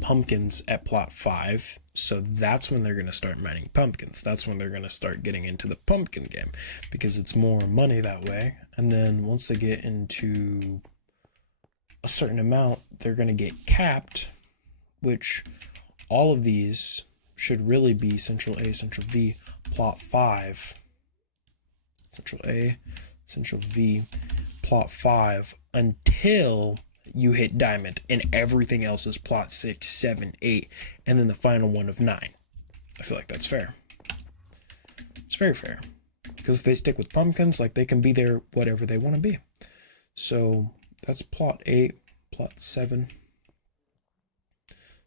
pumpkins at plot 5. So that's when they're going to start mining pumpkins. That's when they're going to start getting into the pumpkin game, because it's more money that way. And then once they get into a certain amount, they're going to get capped, which all of these should really be Central A, Central V, plot 5. Central A, Central V, plot 5, until you hit diamond, and everything else is plot 6, 7, 8, and then the final one of 9. I feel like that's fair. It's very fair, because if they stick with pumpkins, like, they can be there whatever they want to be. So that's plot 8, plot 7.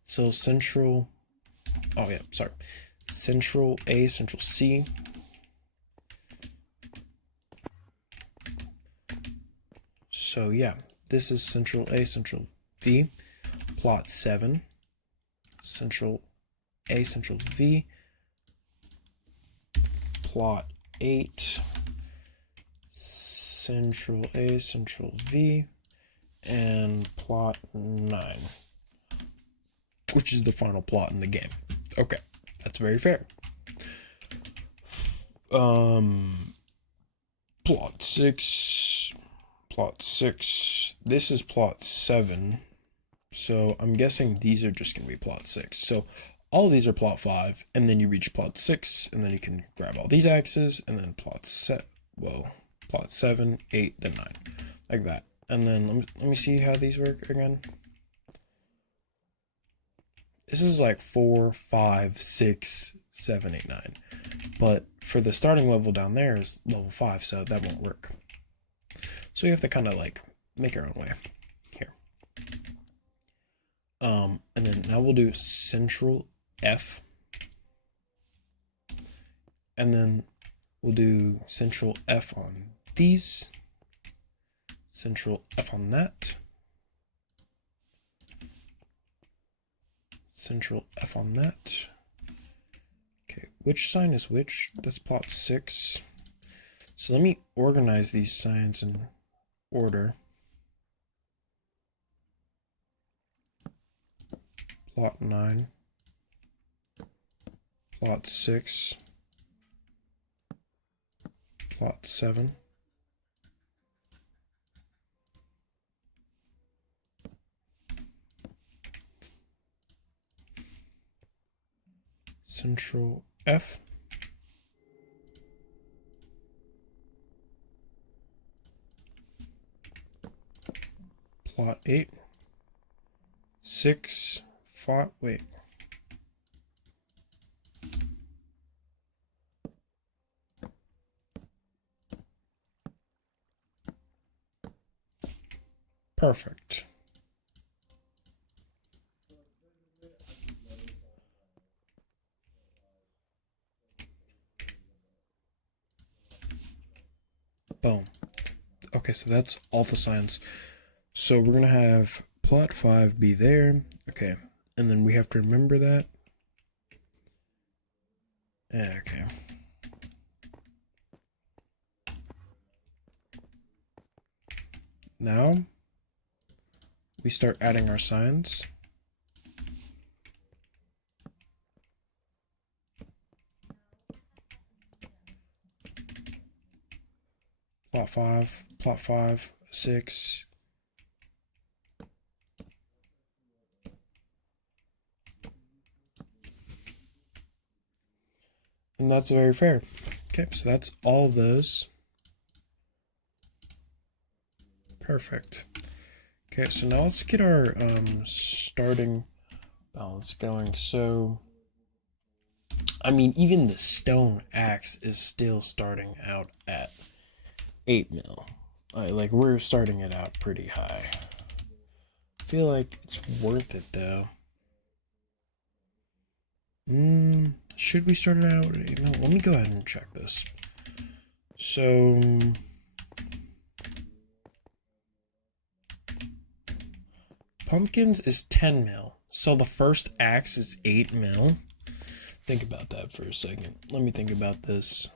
So Central, oh yeah, sorry, Central A, Central C. So yeah, this is Central A, Central V, plot 7, Central A, Central V, plot 8, Central A, Central V, and plot 9, which is the final plot in the game. Okay, that's very fair. Plot 6, plot 6. This is plot 7. So I'm guessing these are just going to be plot 6. So all of these are plot 5, and then you reach plot 6, and then you can grab all these axes, and then plot 7, 8, then 9, like that. And then let me see how these work again. This is like 4, 5, 6, 7, 8, 9. But for the starting level down there is level 5, so that won't work. So you have to kind of like make your own way here. And then now we'll do Central F. And then we'll do Central F on these. Central F on that. Central F on that. Okay, which sign is which? That's plot 6. So let me organize these signs in order. Plot 9. Plot 6. Plot 7. Central F. Plot 8. 6. 5. Wait. Perfect. Boom. Okay, so that's all the signs. So we're gonna have plot 5 be there. Okay, and then we have to remember that. Yeah, okay. Now we start adding our signs. Plot 5, 6. And that's very fair. Okay, so that's all of those. Perfect. Okay, so now let's get our starting balance going. So, I mean, even the stone axe is still starting out at 8 mil. Like, we're starting it out pretty high. I feel like it's worth it, though. Should we start it out at 8 mil? Let me go ahead and check this. So, pumpkins is 10 mil. So the first axe is 8 mil. Think about that for a second. Let me think about this.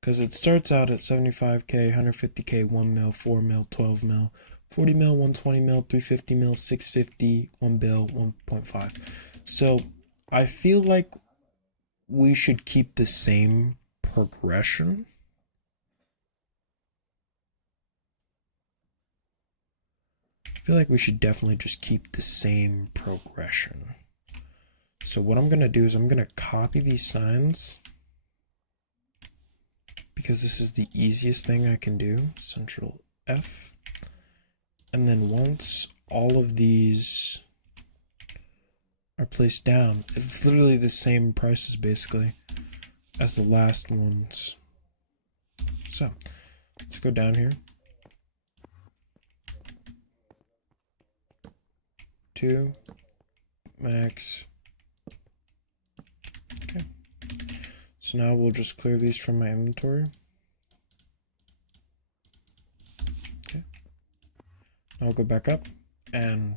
Because it starts out at 75k, 150k, 1 mil, 4 mil, 12 mil, 40 mil, 120 mil, 350 mil, 650, 1 bill, 1.5. So I feel like we should keep the same progression. I feel like we should definitely just keep the same progression. So what I'm going to do is I'm going to copy these signs because this is the easiest thing I can do. Central F. And then once all of these are placed down, it's literally the same prices basically as the last ones. So let's go down here. 2 max. Okay. So now we'll just clear these from my inventory. Okay. Now we'll go back up and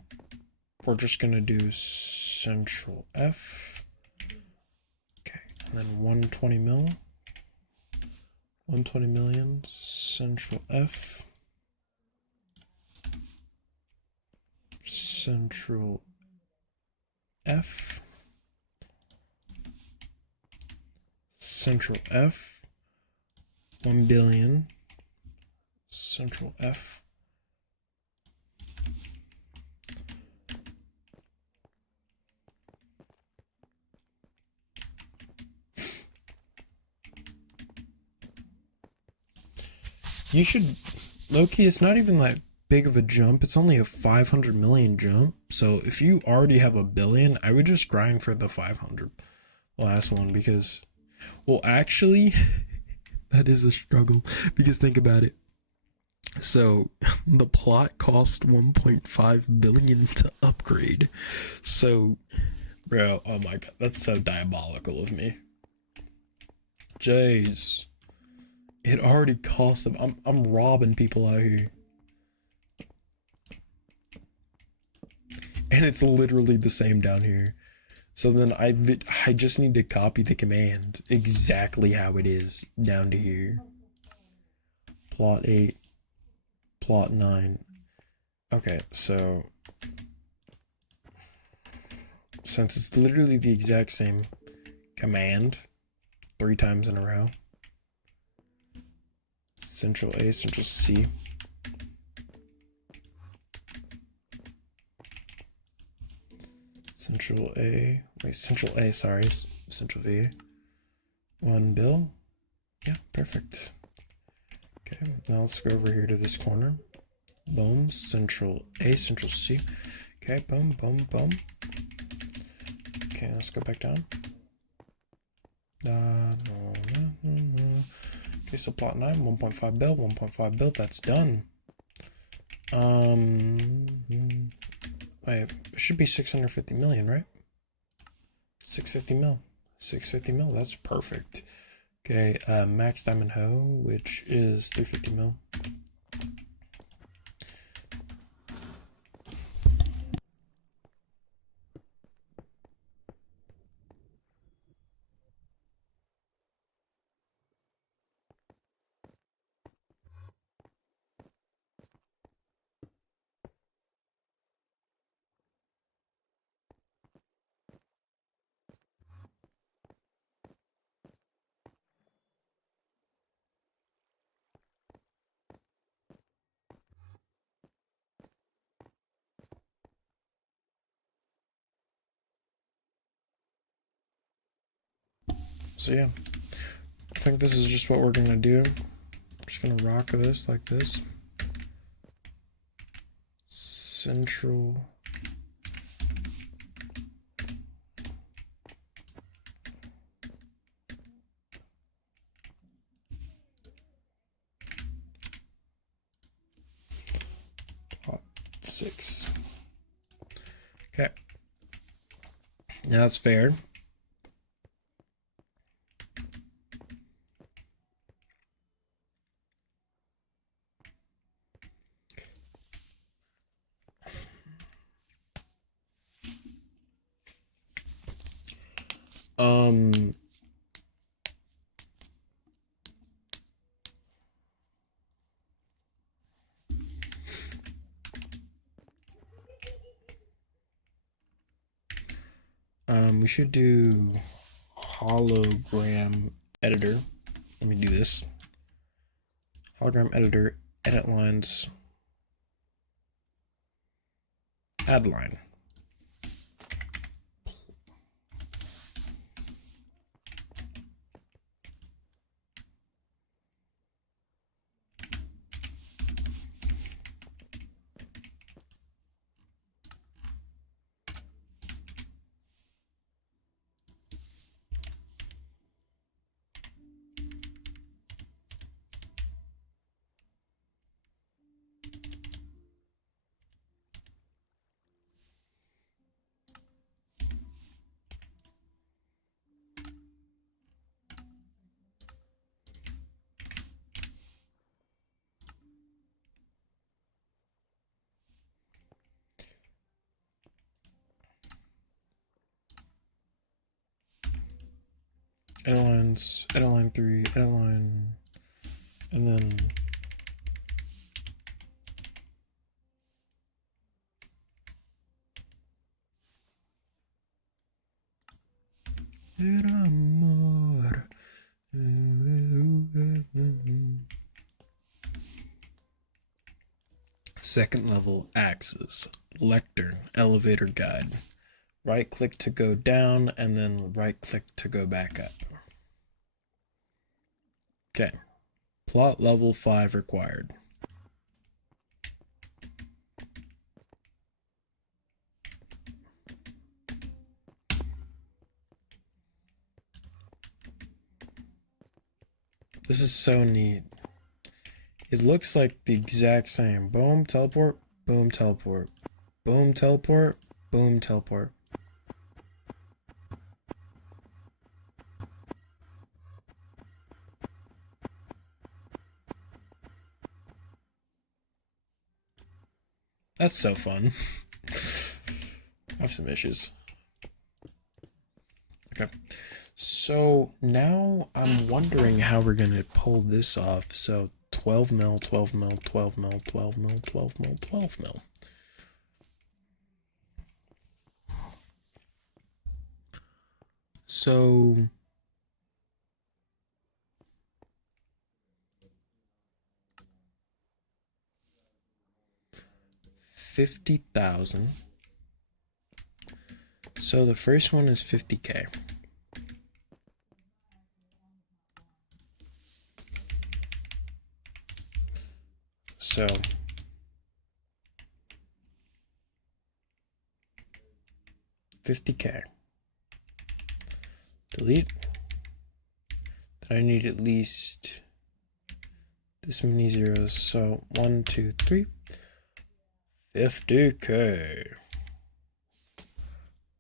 we're just gonna do central F. Okay, and then 120 mil. 120 million, central F. Central F. Central F. 1 billion. Central F. You should, low-key, it's not even that big of a jump. It's only a 500 million jump. So if you already have a billion, I would just grind for the 500 last one because, well, actually, that is a struggle because think about it. So the plot cost 1.5 billion to upgrade. So, bro, oh my god, that's so diabolical of me. Jeez. It already costs them. I'm robbing people out here. And it's literally the same down here. So then I just need to copy the command exactly how it is down to here. Plot 8, plot 9. Okay, so since it's literally the exact same command 3 times in a row. Central A, Central C. Central A, wait, Central A, sorry, Central V. 1 bill. Yeah, perfect. Okay, now let's go over here to this corner. Boom, Central A, Central C. Okay, boom, boom, boom. Okay, let's go back down. Okay, so plot 9, 1.5 bill, 1.5 bill, that's done. Wait, it should be 650 million, right? 650 mil. 650 mil, that's perfect. Okay, Max Diamond Hoe, which is 350 mil. So yeah, I think this is just what we're gonna do. I'm just gonna rock this like this. Central. Plot 6. Okay. Now that's fair. We should do hologram editor. Let me do this. Hologram editor, edit lines, add line. Edit lines, edit line 3, edit line, and then second level axis, lectern, elevator guide. Right click to go down and then right click to go back up. Okay. Plot level 5 required. This is so neat. It looks like the exact same. Boom, teleport, boom, teleport. Boom, teleport, boom, teleport. That's so fun. I have some issues. Okay. So now I'm wondering how we're gonna pull this off. So 12 mil, 12 mil, 12 mil, 12 mil, 12 mil, 12 mil. So 50,000. So the first one is 50K. So $50K. Delete. Then I need at least this many zeros. So 1, 2, 3. 50K.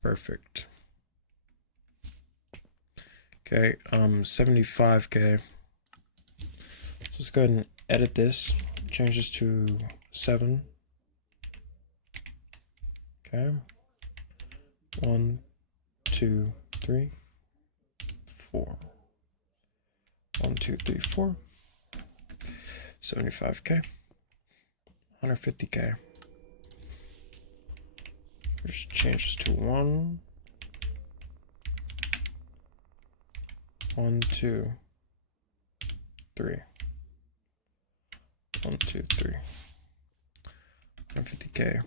Perfect. Okay, 75K. So let's go ahead and edit this. Change this to 7. Okay. 1, 2, 3, 4. 1, 2, 3, 4. 75K. 150K. Just change this to 1. 1, 2, 3. 1, 2, 3. 150K.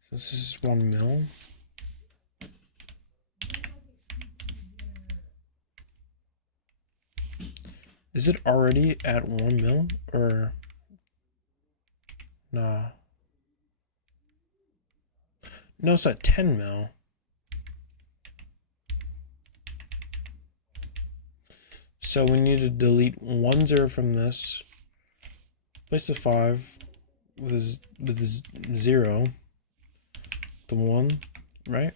So this is 1 mil. Is it already at 1 mil or nah? No, it's at 10 mil. So we need to delete 1 0 from this. Place the 5 with a 0. The 1, right?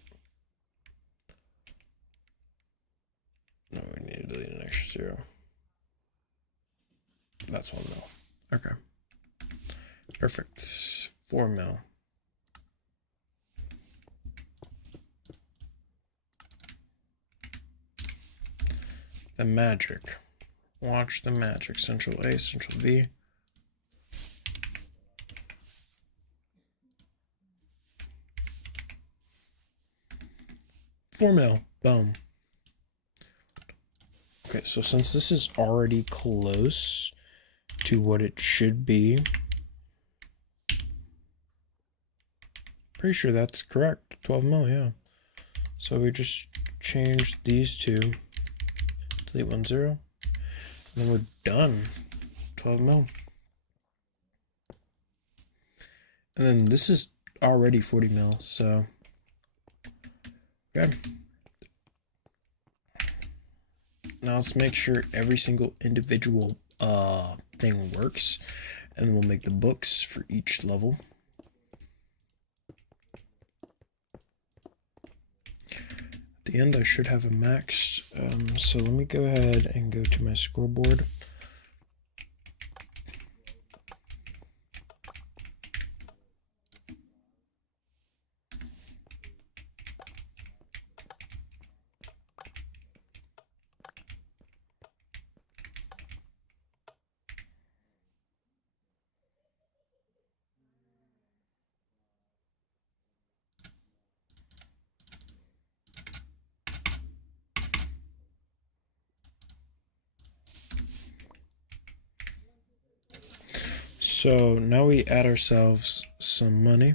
No, we need to delete an extra 0. That's 1 mil. Okay. Perfect. 4 mil. The magic. Watch the magic. Central A, Central V. $4 mil. Boom. Okay, so since this is already close to what it should be, pretty sure that's correct. 12 mil, yeah. So we just change these two. Delete 1 0. And then we're done. 12 mil. And then this is already 40 mil, so okay. Now let's make sure every single individual thing works, and we'll make the books for each level. At the end I should have a max, so let me go ahead and go to my scoreboard. So now we add ourselves some money.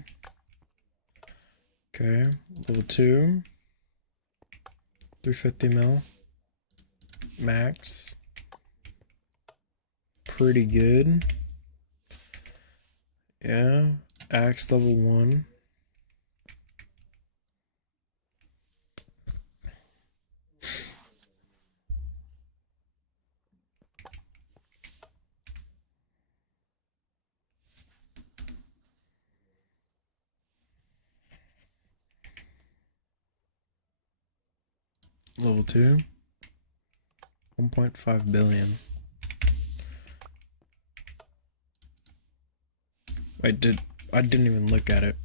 Okay, level 2, 350 mil, max, pretty good. Yeah, axe level 1. Level 2, 1.5 billion. I didn't even look at it.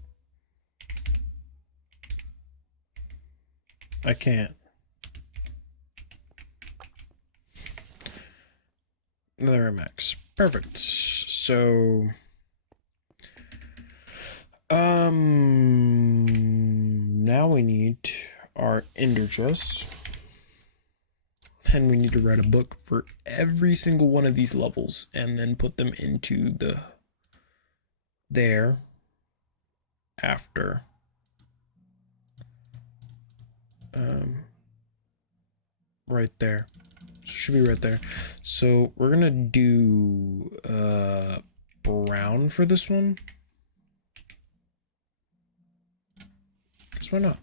I can't. Another max. Perfect. So now we need our ender chest. And we need to write a book for every single one of these levels and then put them into the there after right there. Should be right there. So we're gonna do brown for this one, because why not?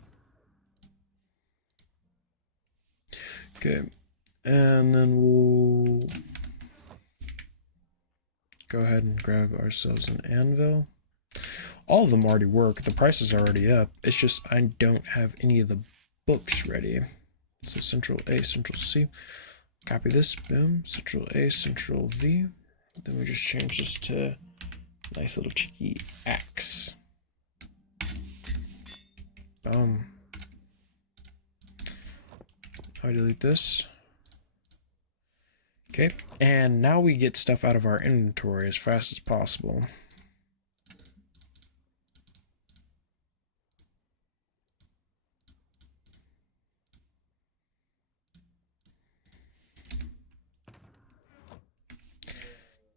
Okay, and then we'll go ahead and grab ourselves an anvil. All of them already work. The price is already up. It's just I don't have any of the books ready. So Central A, Central C. Copy this. Boom. Central A, Central V. Then we just change this to nice little cheeky axe. Boom. Now I delete this. Okay, and now we get stuff out of our inventory as fast as possible.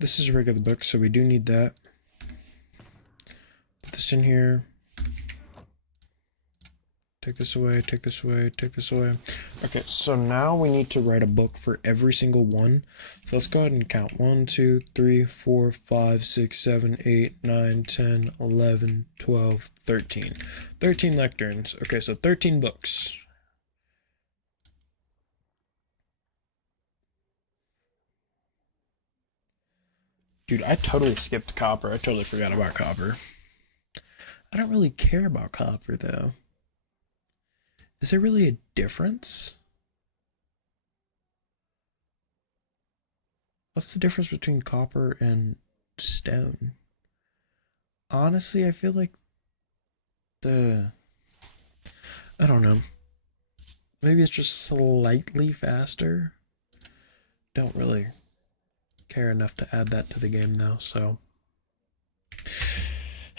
This is a regular book, so we do need that. Put this in here. Take this away, take this away, take this away. Okay, so now we need to write a book for every single one. So let's go ahead and count. 1, 2, 3, 4, 5, 6, 7, 8, 9, 10, 11, 12, 13. 13 lecterns. Okay, so 13 books. Dude, I totally skipped copper. I totally forgot about copper. I don't really care about copper, though. Is there really a difference? What's the difference between copper and stone? Honestly, I feel like I don't know. Maybe it's just slightly faster. Don't really care enough to add that to the game now, so.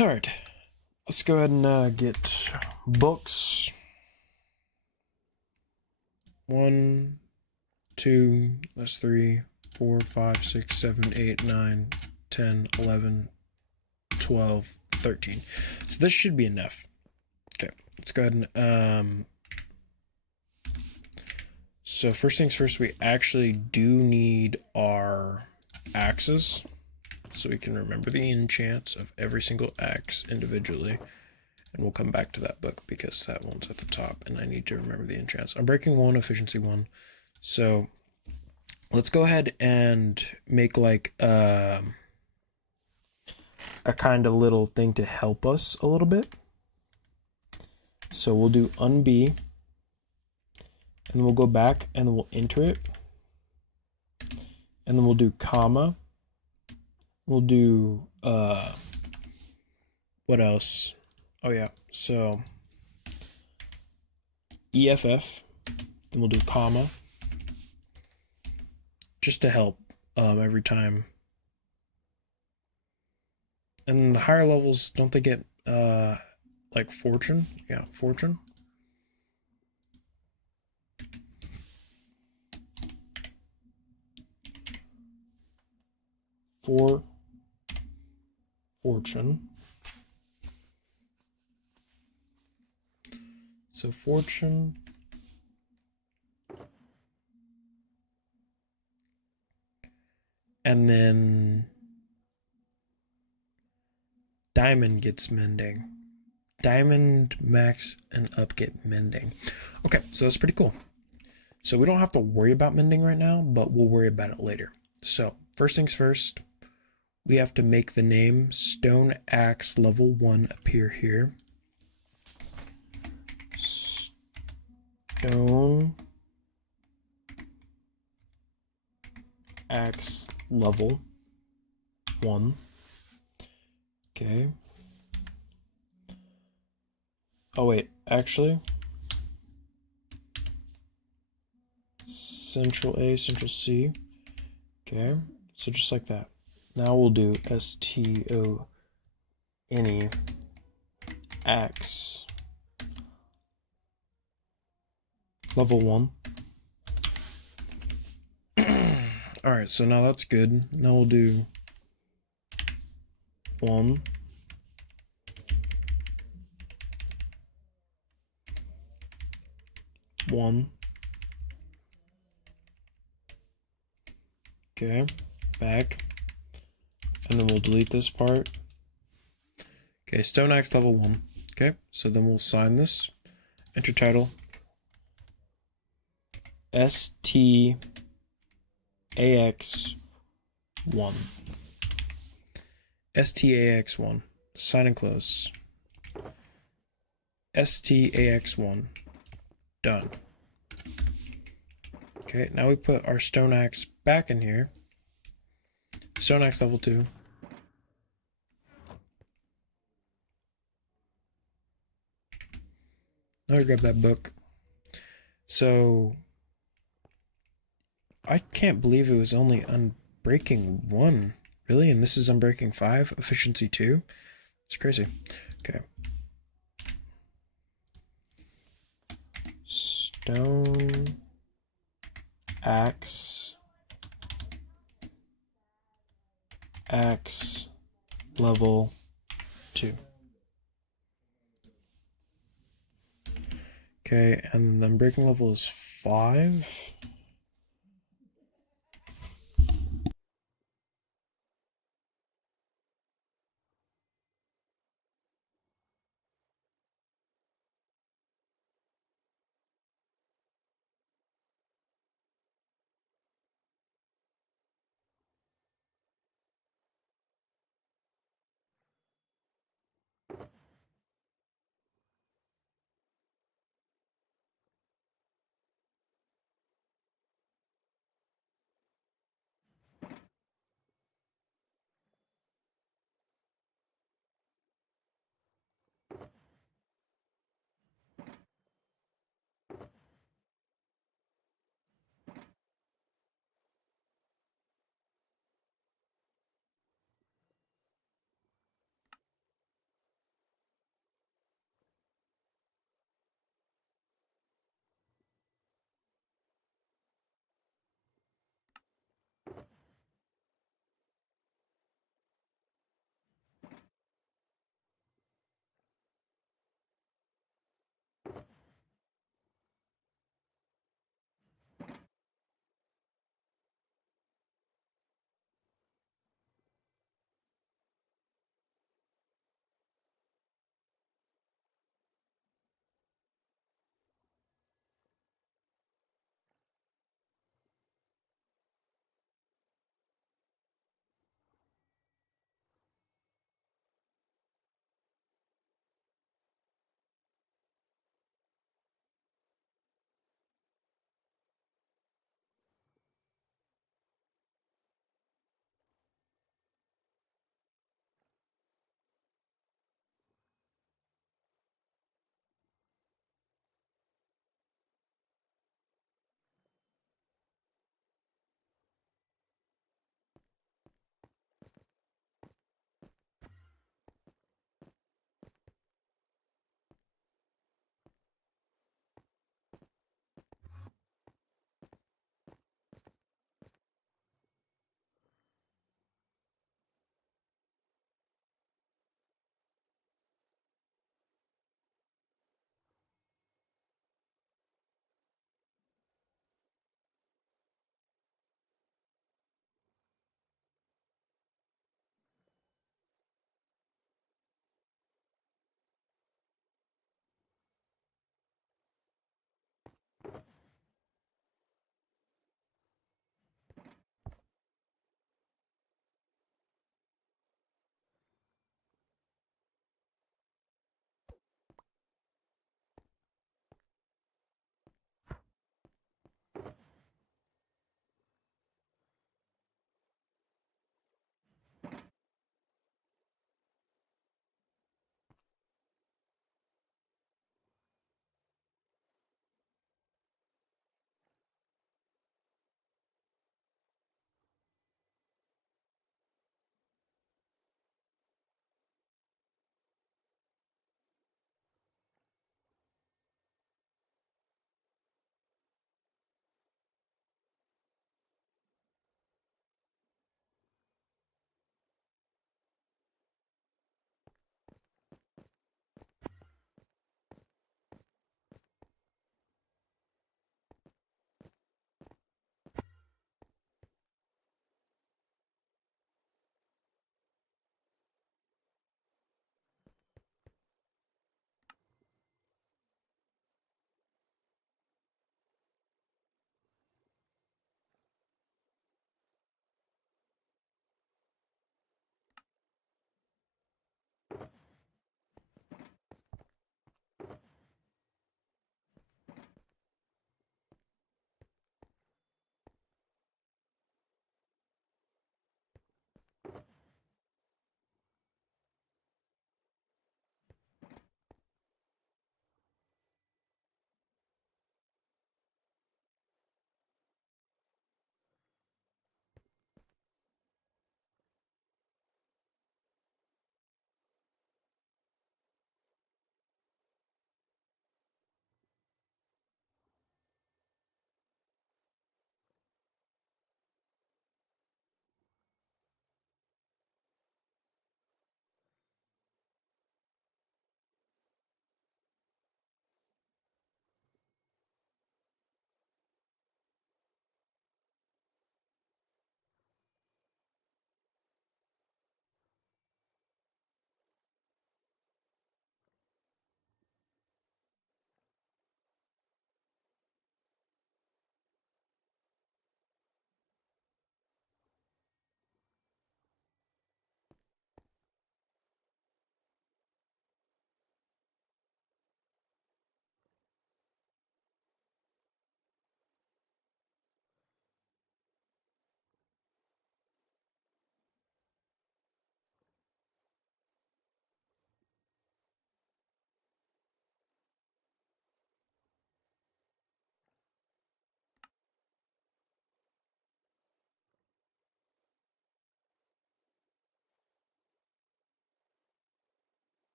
Alright. Let's go ahead and get books. 1, 2, that's 3, 4, 5, 6, 7, 8, 9, 10, 11, 12, 13. So this should be enough. Okay, let's go ahead and so first things first, we actually do need our axes so we can remember the enchants of every single axe individually. And we'll come back to that book because that one's at the top and I need to remember the enchants. Unbreaking 1, efficiency 1. So let's go ahead and make like a kind of little thing to help us a little bit. So we'll do unb, and then we'll go back and then we'll enter it. And then we'll do comma. We'll do what else? Oh yeah, so EFF, then we'll do comma, just to help every time. And the higher levels, don't they get like fortune? Yeah, fortune. Fortune. So fortune. And then diamond gets mending. Diamond, max, and up get mending. Okay, so that's pretty cool. So we don't have to worry about mending right now, but we'll worry about it later. So first things first, we have to make the name Stone Axe level 1 appear here. Stone Axe level 1. Okay. Oh wait, actually, Central A, Central C. Okay, so just like that. Now we'll do STONE Axe level 1. Alright, so now that's good. Now we'll do 1. Okay, back. And then we'll delete this part. Okay, Stone Axe level 1. Okay, so then we'll sign this. Enter title. STAX1. STAX1. Sign and close. STAX1. Done. Okay, now we put our Stone Axe back in here. Stone Axe level 2. Now we grab that book. So I can't believe it was only Unbreaking 1. Really? And this is Unbreaking 5? Efficiency 2? It's crazy. Okay. Stone Axe level 2. Okay, and then breaking level is 5.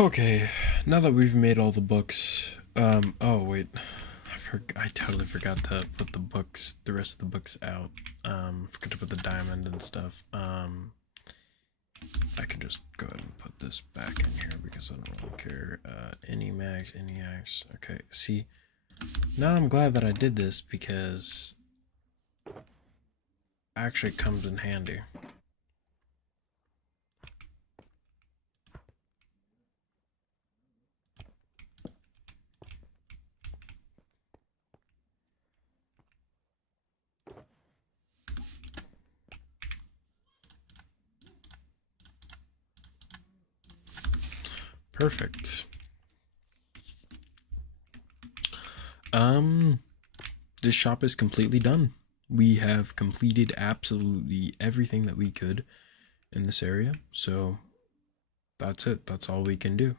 Okay, now that we've made all the books, oh wait, I totally forgot to put the rest of the books out. Forgot to put the diamond and stuff. I can just go ahead and put this back in here because I don't really care. Any mags, any axe. Okay, see, now I'm glad that I did this because it actually comes in handy. Perfect. This shop is completely done. We have completed absolutely everything that we could in this area, so that's it. That's all we can do.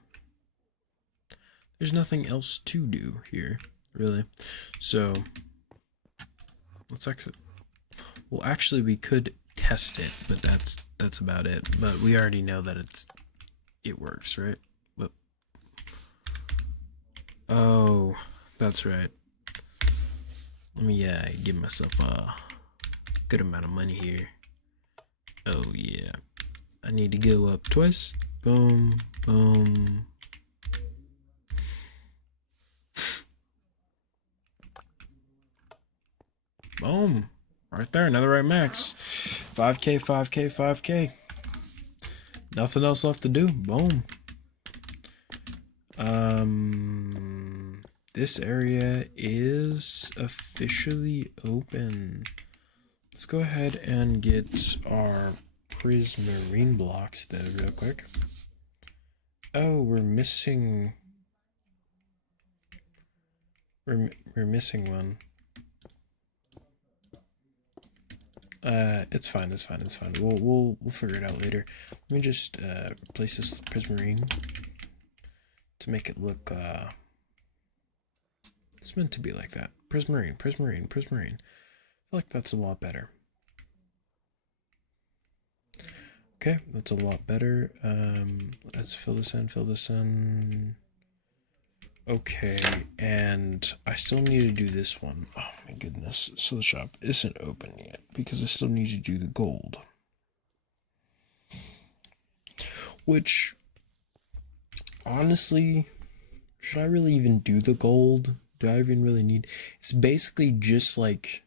There's nothing else to do here, really. So let's exit. Well, actually, we could test it, but that's about it. But we already know that it works, right? But oh, that's right. Let me give myself a good amount of money here. Oh yeah, I need to go up twice. Boom, boom. Boom. Right there, another right max. 5k, 5k, 5k. Nothing else left to do. Boom. This area is officially open. Let's go ahead and get our prismarine blocks there real quick. Oh, we're missing one. It's fine. We'll figure it out later. Let me just replace this with prismarine to make it look it's meant to be like that. Prismarine. I feel like that's a lot better. Okay, that's a lot better. Let's fill this in. Okay, and I still need to do this one. Oh my goodness. So the shop isn't open yet because I still need to do the gold. Which, honestly, should I really even do the gold? Do I even really need? It's basically just like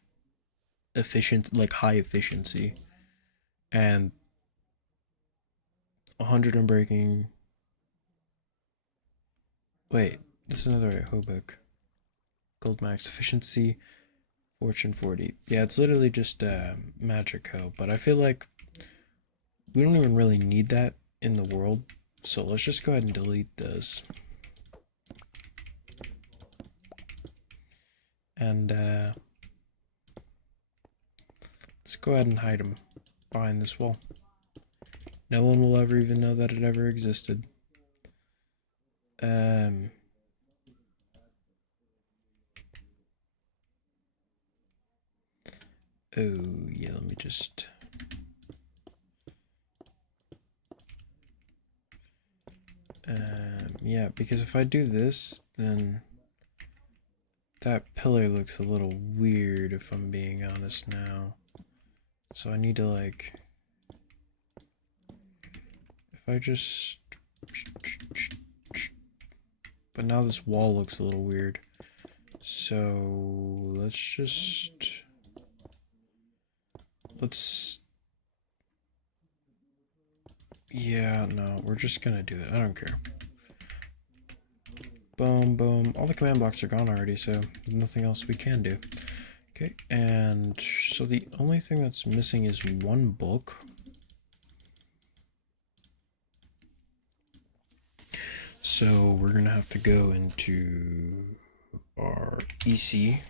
high efficiency, and 100 unbreaking. Wait, this is another Hobuk. Gold max efficiency, fortune 40. Yeah, it's literally just magic hoe, but I feel like we don't even really need that in the world. So let's just go ahead and delete this. And let's go ahead and hide them behind this wall. No one will ever even know that it ever existed. Oh yeah, let me just yeah, because if I do this, then that pillar looks a little weird if I'm being honest now. So I need to like, if I just, but now this wall looks a little weird. So yeah, no, we're just gonna do it. I don't care. Boom, boom. All the command blocks are gone already, so there's nothing else we can do. Okay, and so the only thing that's missing is one book. So we're gonna have to go into our EC.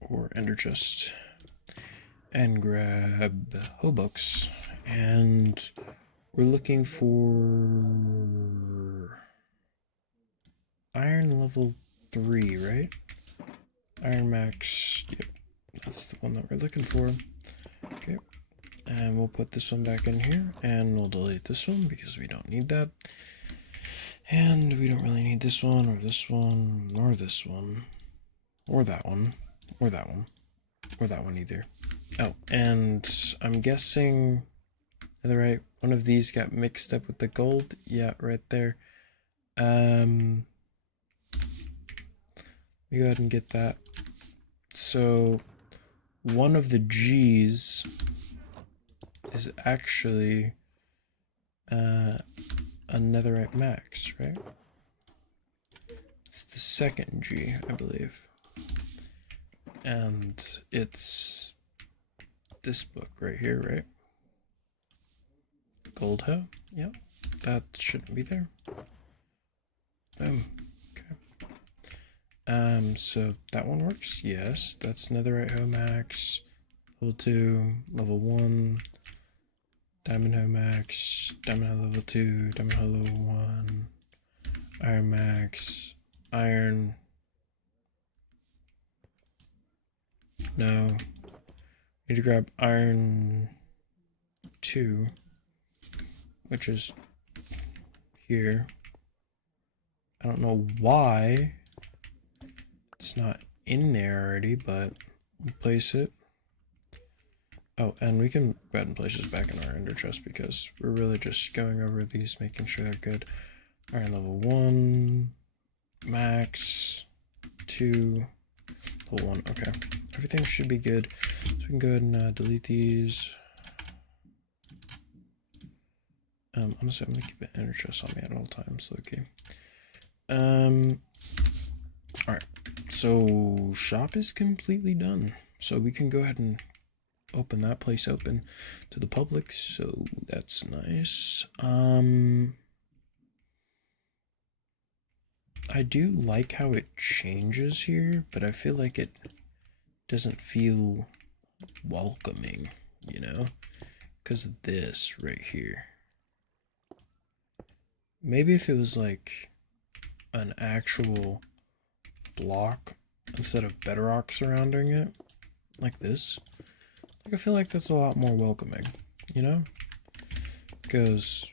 Or ender chest and grab Hobux, and we're looking for iron level 3, right? Iron max, yep, that's the one that we're looking for. Okay, And we'll put this one back in here, and we'll delete this one because we don't need that. And we don't really need this one, or this one, or this one, or that one, or that one, or that one either. Oh, and I'm guessing, right, one of these got mixed up with the gold. Yeah, right there. We go ahead and get that. So one of the G's is actually a netherite max, right? It's the second G, I believe. And it's this book right here, right? Gold hoe? Yep. That shouldn't be there. Boom. Okay. So that one works? Yes. That's netherite hoe max. Level 2, level 1. Diamond hoe max, diamond hoe level 2, diamond hoe level 1, iron max, iron. No. Need to grab iron 2, which is here. I don't know why it's not in there already, but we'll place it. Oh, and we can go ahead and place this back in our ender chest because we're really just going over these, making sure they're good. Iron level 1, max, 2, level 1. Okay, everything should be good. So we can go ahead and delete these. Honestly, I'm gonna keep an ender chest on me at all times. Okay. All right. So shop is completely done. So we can go ahead and open that place open to the public, so that's nice. I do like how it changes here, but I feel like it doesn't feel welcoming, you know, because of this right here. Maybe if it was like an actual block instead of bedrock surrounding it, like this, I feel like that's a lot more welcoming, you know? Goes,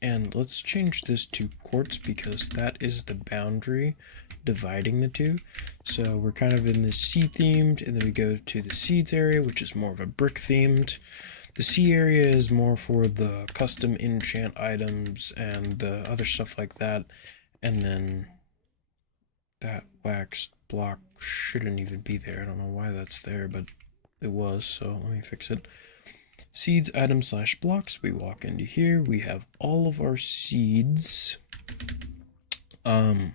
and let's change this to quartz because that is the boundary dividing the two. So we're kind of in the sea themed, and then we go to the seeds area, which is more of a brick themed. The sea area is more for the custom enchant items and the other stuff like that. And then that waxed block shouldn't even be there. I don't know why that's there, but it was, so let me fix it. Seeds, items / blocks. We walk into here. We have all of our seeds. I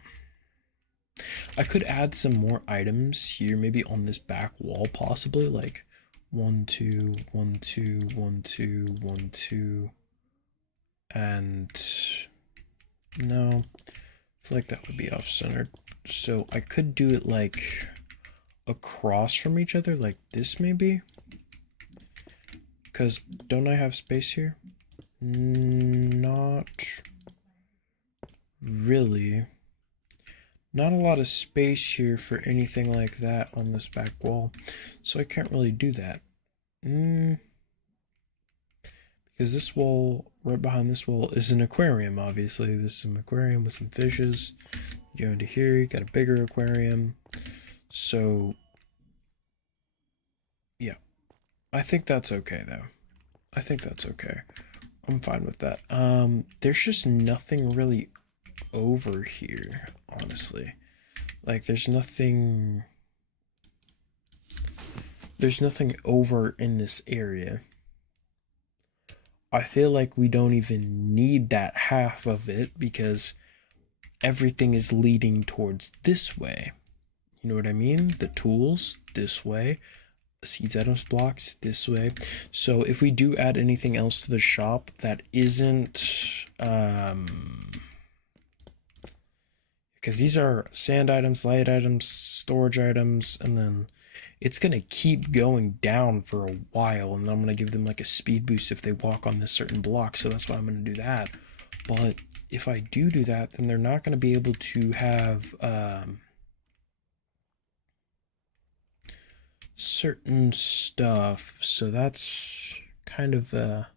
could add some more items here, maybe on this back wall, possibly like 1, 2, 1, 2, 1, 2, 1, 2, and no, I feel like that would be off-centered. So I could do it like across from each other, like this maybe. Because don't I have space here? Not really. Not a lot of space here for anything like that on this back wall. So I can't really do that. Because this wall, right behind this wall, is an aquarium, obviously. This is an aquarium with some fishes. You go into here, you got a bigger aquarium. So, yeah. I think that's okay, though. I think that's okay. I'm fine with that. There's just nothing really over here, honestly. Like, there's nothing over in this area. I feel like we don't even need that half of it because everything is leading towards this way. You know what I mean? The tools this way, seeds, items, blocks this way. So if we do add anything else to the shop that isn't because these are sand items, light items, storage items, and then it's gonna keep going down for a while, and I'm gonna give them like a speed boost if they walk on this certain block, so that's why I'm gonna do that. But if I do that, then they're not gonna be able to have certain stuff, so that's kind of a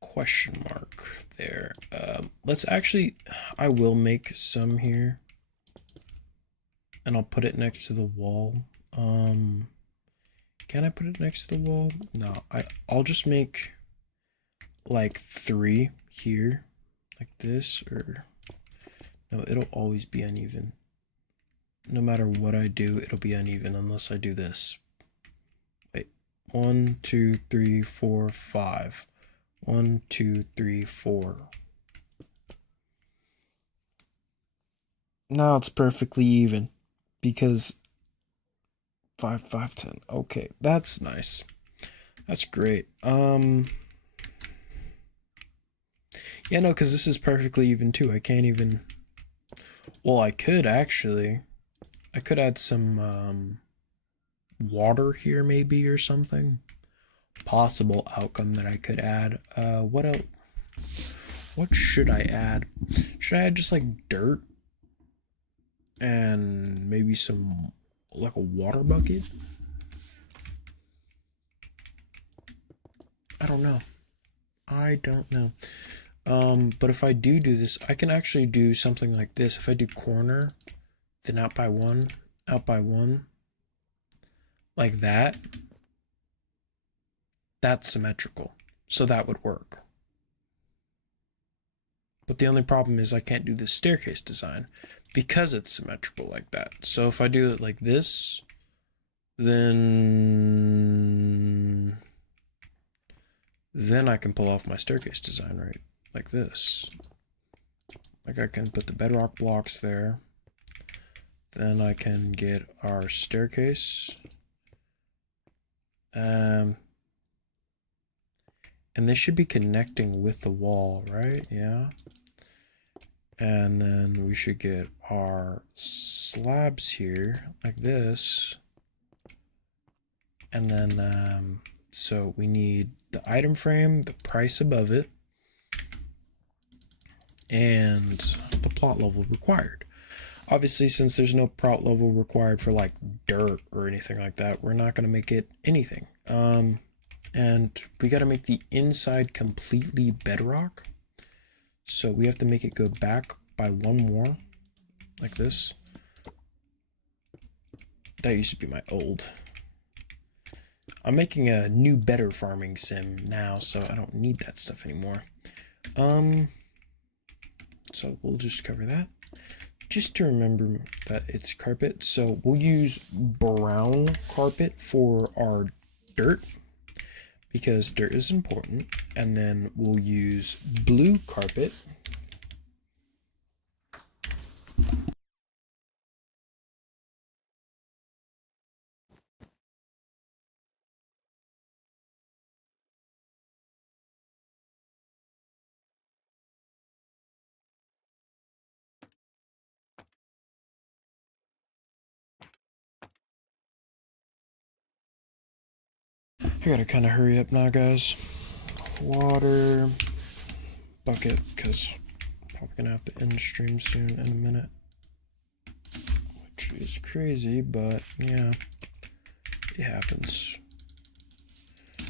question mark there. Let's actually, I will make some here, and I'll put it next to the wall. Can I put it next to the wall? No, I'll just make like 3 here, like this, or no, it'll always be uneven. No matter what I do, it'll be uneven unless I do this. Wait, 1, 2, 3, 4, 5. 1, 2, 3, 4. Now it's perfectly even because 5, 5, 10. Okay, that's nice. That's great. Yeah, no, because this is perfectly even too. I can't even. Well, I could actually. I could add some water here, maybe, or something. Possible outcome that I could add. What else? What should I add? Should I add just like dirt and maybe some like a water bucket? I don't know. I don't know. But if I do this, I can actually do something like this. If I do corner, then out by one, like that, that's symmetrical. So that would work. But the only problem is I can't do this staircase design because it's symmetrical like that. So if I do it like this, then I can pull off my staircase design right like this. Like I can put the bedrock blocks there. Then I can get our staircase. And this should be connecting with the wall, right? Yeah. And then we should get our slabs here like this. And then, so we need the item frame, the price above it, and the plot level required. Obviously, since there's no plot level required for like dirt or anything like that, we're not going to make it anything. And we got to make the inside completely bedrock. So we have to make it go back by 1 more, like this. That used to be my old. I'm making a new, better farming sim now, so I don't need that stuff anymore. So we'll just cover that. Just to remember that it's carpet, so we'll use brown carpet for our dirt, because dirt is important, and then we'll use blue carpet I gotta kind of hurry up now, guys. Water bucket, because probably gonna have to end stream soon in a minute, which is crazy, but yeah, it happens.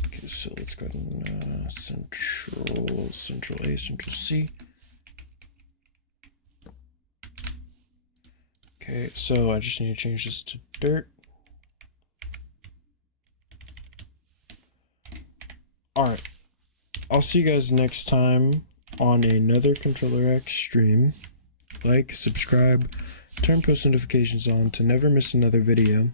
Okay, so let's go to central A, central C. Okay, so I just need to change this to dirt. Alright, I'll see you guys next time on another Controller X stream. Like, subscribe, turn post notifications on to never miss another video.